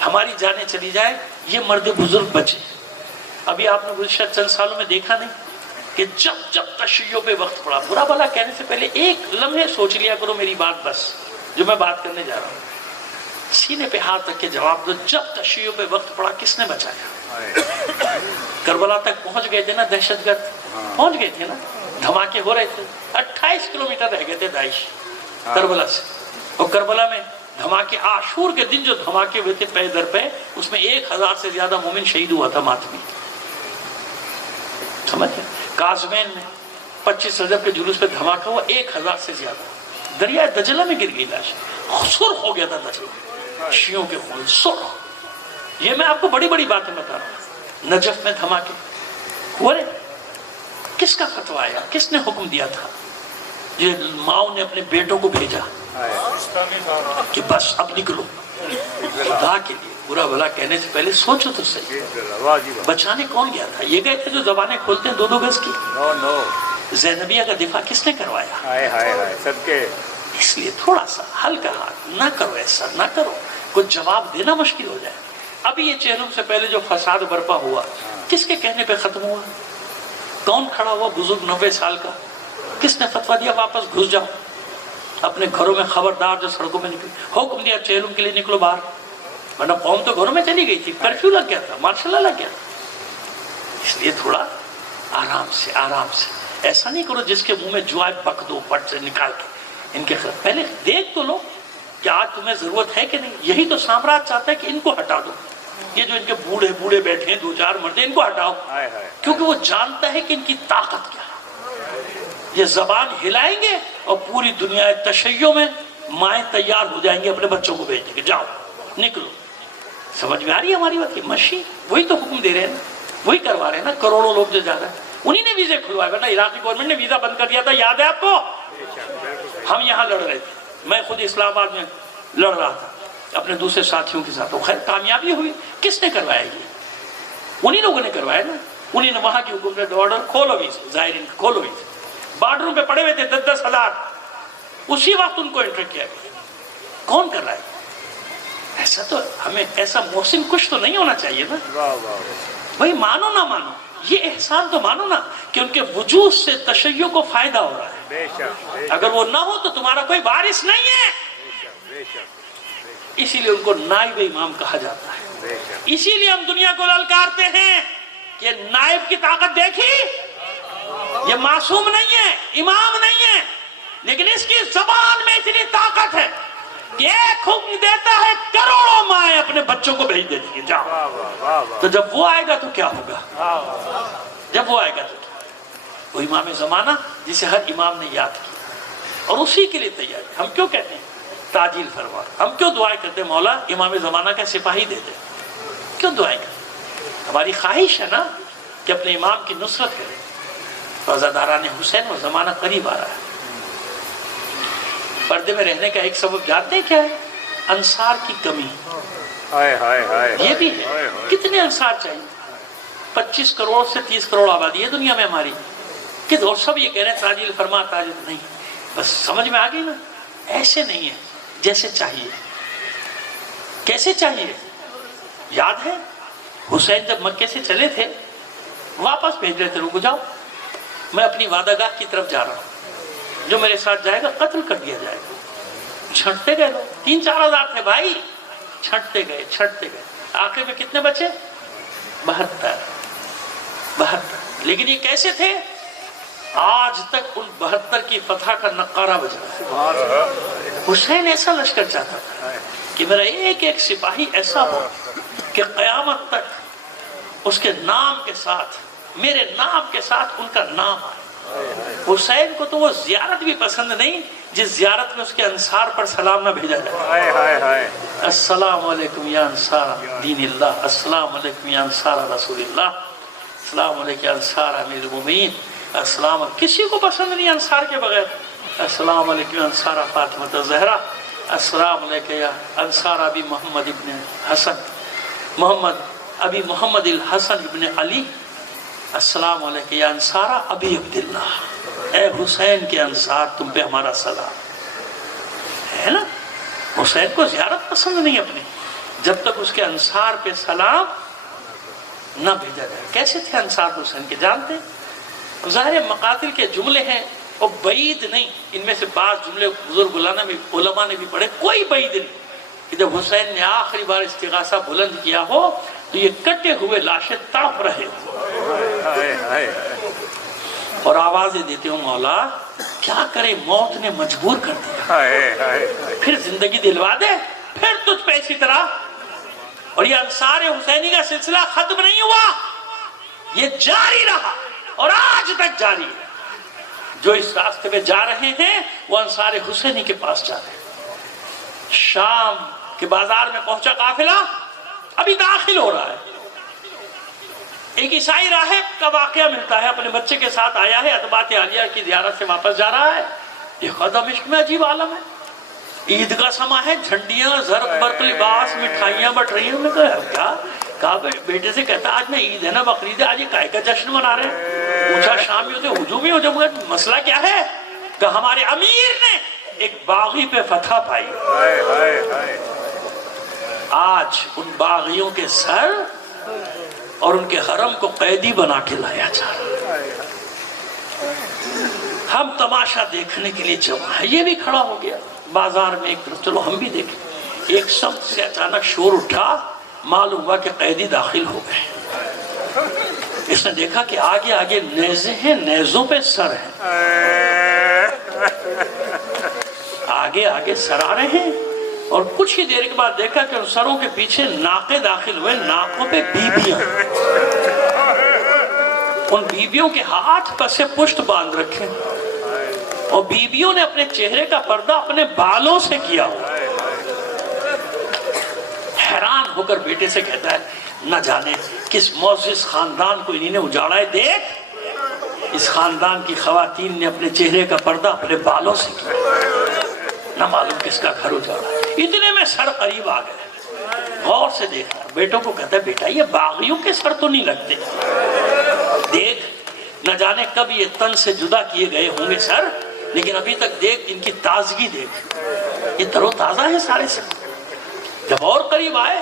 ہماری جانیں چلی جائے یہ مرد بزرگ بچے. ابھی آپ نے گزشتہ چند سالوں میں دیکھا نہیں کہ جب جب تشیعوں پہ وقت پڑا، برا بھلا کہنے سے پہلے ایک لمحے سوچ لیا کرو میری بات، بس جو میں بات کرنے جا رہا ہوں سینے پہ ہاتھ رکھ کے جواب دو. جب تشیعوں پہ وقت پڑا کس نے بچایا؟ کربلا تک پہنچ گئے تھے نا دہشت گرد، پہنچ گئے تھے نا، دھماکے ہو رہے تھے، 28 کلومیٹر رہ گئے تھے داعش کربلا سے. اور کربلا میں دھماکے، عاشور کے دن جو دھماکے ہوئے تھے پے در پہ، اس میں 1000 سے زیادہ مومن شہید ہوا تھا ماتمی. سمجھ گئے؟ کاظمین میں 25 رجب کے جلوس پہ دھماکہ ہوا، 1000 سے زیادہ. دریائے دجلہ میں گر گئی لاش، سرخ ہو گیا تھا دجلہ شیعوں کے خون، سرخ. یہ میں آپ کو بڑی بڑی باتیں بتا رہا ہوں. نجف میں دھماکے ہوئے، کس کا فتویٰ آیا؟ کس نے حکم دیا تھا؟ یہ ماؤں نے اپنے بیٹوں کو بھیجا کہ بس اب نکلو. خدا کے لیے برا بھلا کہنے سے پہلے سوچو تو صحیح، بچانے کون گیا تھا؟ یہ گئے تھے جو زبانیں کھولتے ہیں 2-2 گز کی. زینبیہ کا دفاع کس نے کروایا؟ اس لیے تھوڑا سا ہلکا ہاتھ نہ کرو، ایسا نہ کرو، کوئی جواب دینا مشکل ہو جائے. ابھی یہ چہلم سے پہلے جو فساد برپا ہوا کس کے کہنے پہ ختم ہوا؟ کون کھڑا ہوا بزرگ 90 سال کا؟ کس نے فتویٰ دیا واپس گھس جاؤ اپنے گھروں میں؟ خبردار جو سڑکوں میں نکلے، حکم دیا چہلم کے لیے نکلو باہر، ورنہ قوم تو گھروں میں چلی گئی تھی، کرفیو لگ گیا تھا، مارشل لا لگ گیا تھا. اس لیے تھوڑا آرام سے آرام سے، ایسا نہیں کرو جس کے منہ میں جو آئے بک دو پٹ سے نکال کے. ان کے خلاف پہلے دیکھ تو لو کہ آج تمہیں ضرورت ہے کہ نہیں. یہی تو سامراج چاہتا ہے کہ ان کو ہٹا دو. یہ جو ان کے بوڑھے بوڑھے بیٹھے ہیں 2-4 مرد، ان کو ہٹاؤ، کیونکہ وہ جانتا ہے کہ ان کی طاقت کیا ہے. یہ زبان ہلائیں گے اور پوری دنیا تشیعوں میں مائیں تیار ہو جائیں گے اپنے بچوں کو بھیجنے کے، جاؤ نکلو. سمجھ میں آ رہی ہے ہماری بات؟ مشین وہی تو حکم دے رہے ہیں نا، وہی کروا رہے ہیں نا. کروڑوں لوگ جو جا رہے ہیں انہی نے ویزے کھلوائے، ورنہ عراقی گورنمنٹ نے ویزا بند کر دیا تھا، یاد ہے آپ کو؟ ہم یہاں لڑ رہے تھے، میں خود اسلام آباد میں لڑ رہا تھا اپنے دوسرے ساتھیوں کے ساتھ. خیر کامیابی ہوئی. کس نے کروایا؟ یہ انہی لوگوں نے کروایا نا. انہی نے وہاں کی حکومت آرڈر کھولو ویزے، زائرین کھولو ویزے. بارڈروں پہ پڑے ہوئے تھے 10-10 ہزار، اسی وقت ان کو انٹر کیا گیا. کون کر رہا ہے ایسا؟ تو ہمیں ایسا محسن کچھ تو نہیں ہونا چاہیے نا. بھائی مانو نہ مانو، یہ احسان تو مانو نا کہ ان کے وجود سے تشیع کو فائدہ ہو رہا ہے. اگر وہ نہ ہو تو تمہارا کوئی وارث نہیں ہے. اسی لیے ان کو نائب امام کہا جاتا ہے. اسی لیے ہم دنیا کو للکارتے ہیں کہ نائب کی طاقت دیکھی، یہ معصوم نہیں ہے، امام نہیں ہے، لیکن اس کی زبان میں اتنی طاقت ہے کہ ایک حکم دیتا ہے کروڑوں مائیں اپنے بچوں کو بھیج دیتی ہے، جاؤ. تو جب وہ آئے گا تو کیا ہوگا؟ جب وہ آئے گا تو وہ امام زمانہ جسے ہر امام نے یاد کیا اور اسی کے لیے تیار ہے. ہم کیوں کہتے ہیں تاجیل فرما؟ ہم کیوں دعائیں کرتے ہیں مولا امام زمانہ کا سپاہی دے دے؟ کیوں دعائیں کرتے؟ ہماری خواہش ہے نا کہ اپنے امام کی نصرت کریں. روزاداران حسین و زمانہ قریب آ رہا ہے. پردے میں رہنے کا ایک سبب جانتے ہیں کیا ہے؟ انصار کی کمی. یہ بھی ہے. کتنے انصار چاہیے؟ 25 کروڑ سے 30 کروڑ آبادی ہے دنیا میں ہماری. اور سب یہ کہہ رہے ہیں تاجیل فرما تاجیل نہیں. بس سمجھ میں آ گئی نا؟ ایسے نہیں ہے جیسے چاہیے. کیسے چاہیے؟ یاد ہے حسین جب مکے سے چلے تھے واپس بھیج رہے تھے، رکو جاؤ میں اپنی وعدہ گاہ کی طرف جا رہا ہوں، جو میرے ساتھ جائے گا قتل کر دیا جائے گا. چھٹتے گئے لوگ، 3-4 ہزار تھے بھائی. چھٹتے گئے آخر میں کتنے بچے؟ 72. لیکن یہ کیسے تھے؟ آج تک ان 72 کی فتح کا نقارہ بجا. حسین ایسا لشکر چاہتا تھا کہ میرا ایک ایک سپاہی ایسا ہو کہ قیامت تک اس کے نام کے ساتھ، میرے نام کے ساتھ ان کا نام آئے. حسین کو تو وہ زیارت بھی پسند نہیں جس زیارت میں اس کے انصار پر سلام نہ بھیجا جائے. السلام علیکم یا انصار دین اللہ، السلام علیکم یا انصار رسول اللہ، السلام علیکم یا انصار امیر المومنین. السلام کسی کو پسند نہیں انصار کے بغیر. السلام علیکم یا انصار فاطمہ زہرا، السلام علیکم یا انصار ابی محمد ابن حسن، ابی محمد الحسن ابن علی، السلام علیکم یا انصار ابی عبداللہ. اے حسین کے انصار تم پہ ہمارا سلام ہے نا. حسین کو زیارت پسند نہیں اپنی جب تک اس کے انصار پہ سلام نہ بھیجا جائے. کیسے تھے انصار حسین کے جانتے ہیں؟ ظاہر مقاتل کے جملے ہیں اور بعید نہیں. ان میں سے بعض جملے بزرگ علماء نے بھی پڑھے. کوئی بعید نہیں کہ جب حسین نے آخری بار استغاثہ بلند کیا ہو تو یہ کٹے ہوئے لاشیں تڑپ رہے ہو اور آوازیں دیتے ہو مولا کیا کرے موت نے مجبور کر دیا, پھر زندگی دلوا دے, پھر تجھ پہ اسی طرح. اور یہ انصار حسینی کا سلسلہ ختم نہیں ہوا, یہ جاری رہا اور آج تک جاری ہے. جو اس راستے پہ جا رہے ہیں وہ انصار حسینی کے پاس جا رہے ہیں. شام کے بازار میں پہنچا قافلہ, ابھی داخل ہو رہا ہے. ایک عیسائی راہب کا واقعہ ملتا ہے, اپنے بچے کے ساتھ آیا ہے, ادبات عالیہ کی زیارت سے واپس جا رہا ہے. دیکھو دمشق میں عجیب عالم ہے, عید کا سما ہے, جھنڈیاں زرق برق لباس مٹھائیاں بٹ رہی ہیں. انہوں نے کہا کیا بیٹے سے کہتا آج میں عید ہے نا بقرعید ہے, آج یہ کائے کا جشن منا رہے ہیں. پوچھا شامیوں سے ہجومی ہو جاؤں گا, مسئلہ کیا ہے؟ کہ ہمارے امیر نے ایک باغی پہ فتح پائی, آج ان باغیوں کے سر اور ان کے حرم کو قیدی بنا کے لایا جا رہا ہے. ہم تماشا دیکھنے کے لیے جمع ہے. یہ بھی کھڑا ہو گیا بازار میں ایک طرف, چلو ہم بھی دیکھیں. ایک سمت سے اچانک شور اٹھا, معلوم ہوا کہ قیدی داخل ہو گئے. اس نے دیکھا کہ آگے آگے نیزے ہیں, نیزوں پہ سر ہیں, آگے آگے سر آ رہے ہیں. اور کچھ ہی دیر کے بعد دیکھا کہ ان سروں کے پیچھے ناقے داخل ہوئے, ناقوں پہ بیبیاں, ان بیبیوں کے ہاتھ پسے پشت باندھ رکھے اور بیبیوں نے اپنے چہرے کا پردہ اپنے بالوں سے کیا. حیران ہو کر بیٹے سے کہتا ہے نہ جانے کس معزز خاندان کو انہی نے اجاڑا ہے, دیکھ اس خاندان کی خواتین نے اپنے چہرے کا پردہ اپنے بالوں سے کیا, نہ معلوم کس کا گھر اجاڑا ہے. اتنے میں سر قریب آ گئے, غور سے دیکھا. بیٹوں کو کہتا ہے بیٹا یہ باغیوں کے سر تو نہیں لگتے, دیکھ نہ جانے کب یہ تن سے جدا کیے گئے ہوں گے سر, لیکن ابھی تک دیکھ ان کی تازگی دیکھ, یہ تر و تازہ ہے سارے سر. جب اور قریب آئے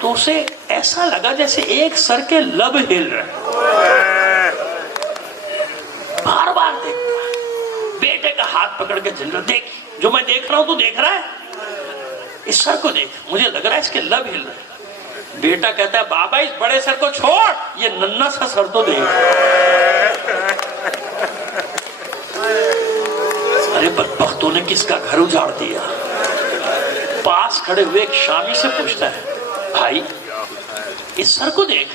تو اسے ایسا لگا جیسے ایک سر کے لب ہل رہے. بار بار دیکھتا, بیٹے کا ہاتھ پکڑ کے جنرل دیکھ جو میں دیکھ رہا ہوں تو دیکھ رہا ہے, اس سر کو دیکھ, مجھے لگ رہا ہے اس کے لب ہل رہے. بیٹا کہتا ہے بابا اس بڑے سر کو چھوڑ, یہ ننھا سا سر تو دیکھ. ارے بدبختوں نے کس کا گھر اجاڑ دیا. پاس کھڑے ہوئے ایک شامی سے پوچھتا ہے بھائی اس سر کو دیکھ,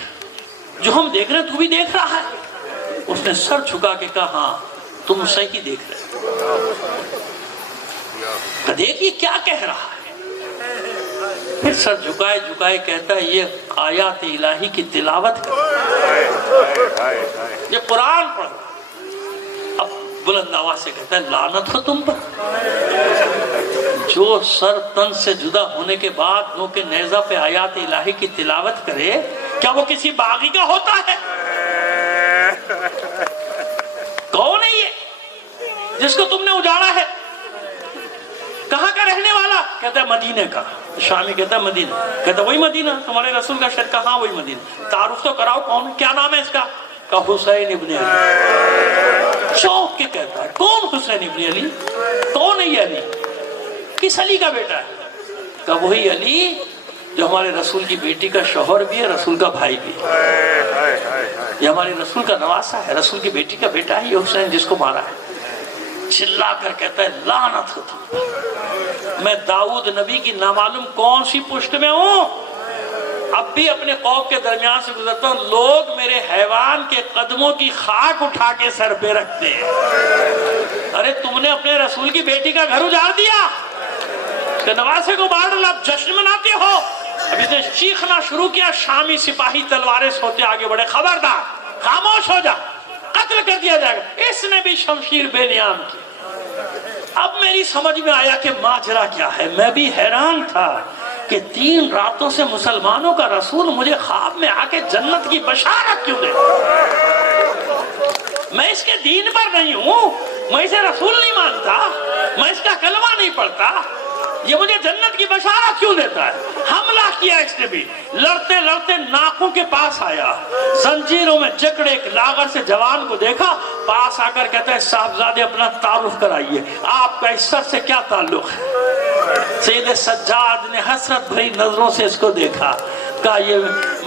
جو ہم دیکھ رہے ہیں تو بھی دیکھ رہا ہے؟ اس نے سر جھکا کے کہا ہاں تم صحیح دیکھ رہے. دیکھیے کیا کہہ رہا ہے. پھر سر جھکائے جھکائے کہتا ہے یہ آیات الہی کی تلاوت ہے, یہ قرآن پڑھ. اب بلند آواز سے کہتا ہے لعنت ہو تم پر, جو سر تن سے جدا ہونے کے بعد نو کے نیزہ پہ آیات الہی کی تلاوت کرے, کیا وہ کسی باغی کا ہوتا ہے؟ کون ہے یہ جس کو تم نے اجاڑا ہے؟ کہاں کا رہنے والا؟ کہتا ہے مدینے کا. شامی کہتا ہے مدینہ. کہتا ہے وہی مدینہ تمہارے رسول کا شہر. کہاں وہی مدینہ. تعارف تو کراؤ, کون کیا نام ہے اس کا؟ کہا حسین ابن علی. چونک کے کہتا ہے کون حسین ابن علی؟ کون ہے یہ علی؟ کس علی کا بیٹا ہے؟ کہا وہی علی جو ہمارے رسول کی بیٹی کا شوہر بھی ہے, رسول کا بھائی بھی ہے. یہ ہمارے رسول کا نواسا ہے, رسول کی بیٹی کا بیٹا ہے یہ حسین جس کو مارا ہے. چلا کر کہتا ہے لعنت ہو تم پر, میں داؤد نبی کی نامعلوم کون سی پشت میں ہوں, اب بھی اپنے قوم کے درمیان سے گزرتا ہوں, لوگ میرے حیوان کے قدموں کی خاک اٹھا کے سر پہ رکھتے ہیں. ارے تم نے اپنے رسول کی بیٹی کا گھر اجاڑ دیا, اس کے نواسے کو مار ڈالا, اب جشن مناتے ہو. اب اس نے چیخنا شروع کیا. شامی سپاہی تلواریں سوتے آگے بڑھے, خبردار خاموش ہو جا, قتل کر دیا جائے گا. اس نے بھی شمشیر بے نیام کی. اب میری سمجھ میں آیا کہ ماجرا کیا ہے. میں بھی حیران تھا کہ 3 راتوں سے مسلمانوں کا رسول مجھے خواب میں آ کے جنت کی بشارت کیوں دے. میں اس کے دین پر نہیں ہوں، میں اسے رسول نہیں مانتا، میں اس کا کلمہ نہیں پڑھتا، یہ مجھے جنت کی بشارت کیوں دیتا ہے؟ حملہ کیا اس نے بھی، لڑتے لڑتے ناکوں کے پاس آیا، زنجیروں میں جکڑے ایک لاغر سے جوان کو دیکھا، پاس آ کر کہتا ہے صاحبزادے اپنا تعارف کرائیے، آپ کا اس سر سے کیا تعلق ہے؟ سید سجاد نے حسرت بھری نظروں سے اس کو دیکھا، کہا یہ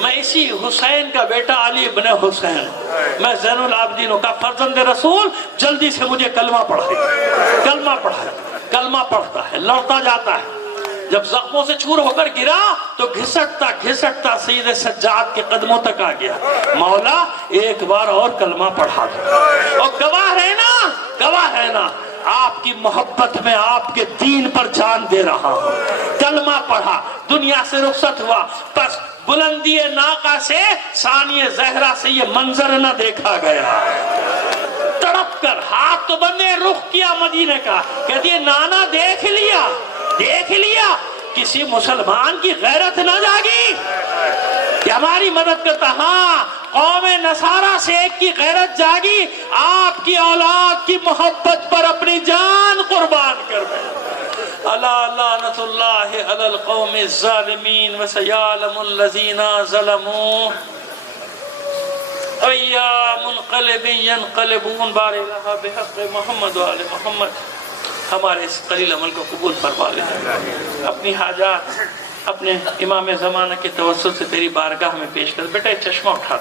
میں اسی حسین کا بیٹا علی ابن حسین، میں زین العابدین کا فرزند رسول، جلدی سے مجھے کلمہ پڑھائے۔ کلمہ پڑھائے، کلمہ پڑھتا ہے، لڑتا جاتا ہے، جب زخموں سے چور ہو کر گرا تو گھسٹتا گھسٹتا سید سجاد کے قدموں تک آ گیا، مولا ایک بار اور کلمہ پڑھا دو، اور گواہ رہنا، گواہ رہنا آپ کی محبت میں آپ کے دین پر جان دے رہا ہوں۔ کلمہ پڑھا، دنیا سے رخصت ہوا، بس بلندی ناقہ سے ثانی زہرا سے یہ منظر نہ دیکھا گیا، تڑپ کر ہاتھ تو بندے، رخ کیا مدینے کا، کہتی ہے نانا دیکھ لیا، دیکھ لیا، کسی مسلمان کی غیرت نہ جاگی کہ ہماری مدد کرتا؟ ہاں، قوم نصارہ سے ایک کی غیرت جاگی، آپ کی اولاد کی محبت پر اپنی جان قربان کر گئے۔ الا لعنت اللہ علی القوم الظالمین وسیعلم الذین ظلموا ایام منقلب ینقلبون بار الہ بحق محمد و آل محمد۔ ہمارے اس قلیل عمل کو قبول فرما لے، اپنی حاجات اپنے امام زمانہ کے توسط سے تیری بارگاہ میں پیش کر۔ بیٹا چشمہ اٹھا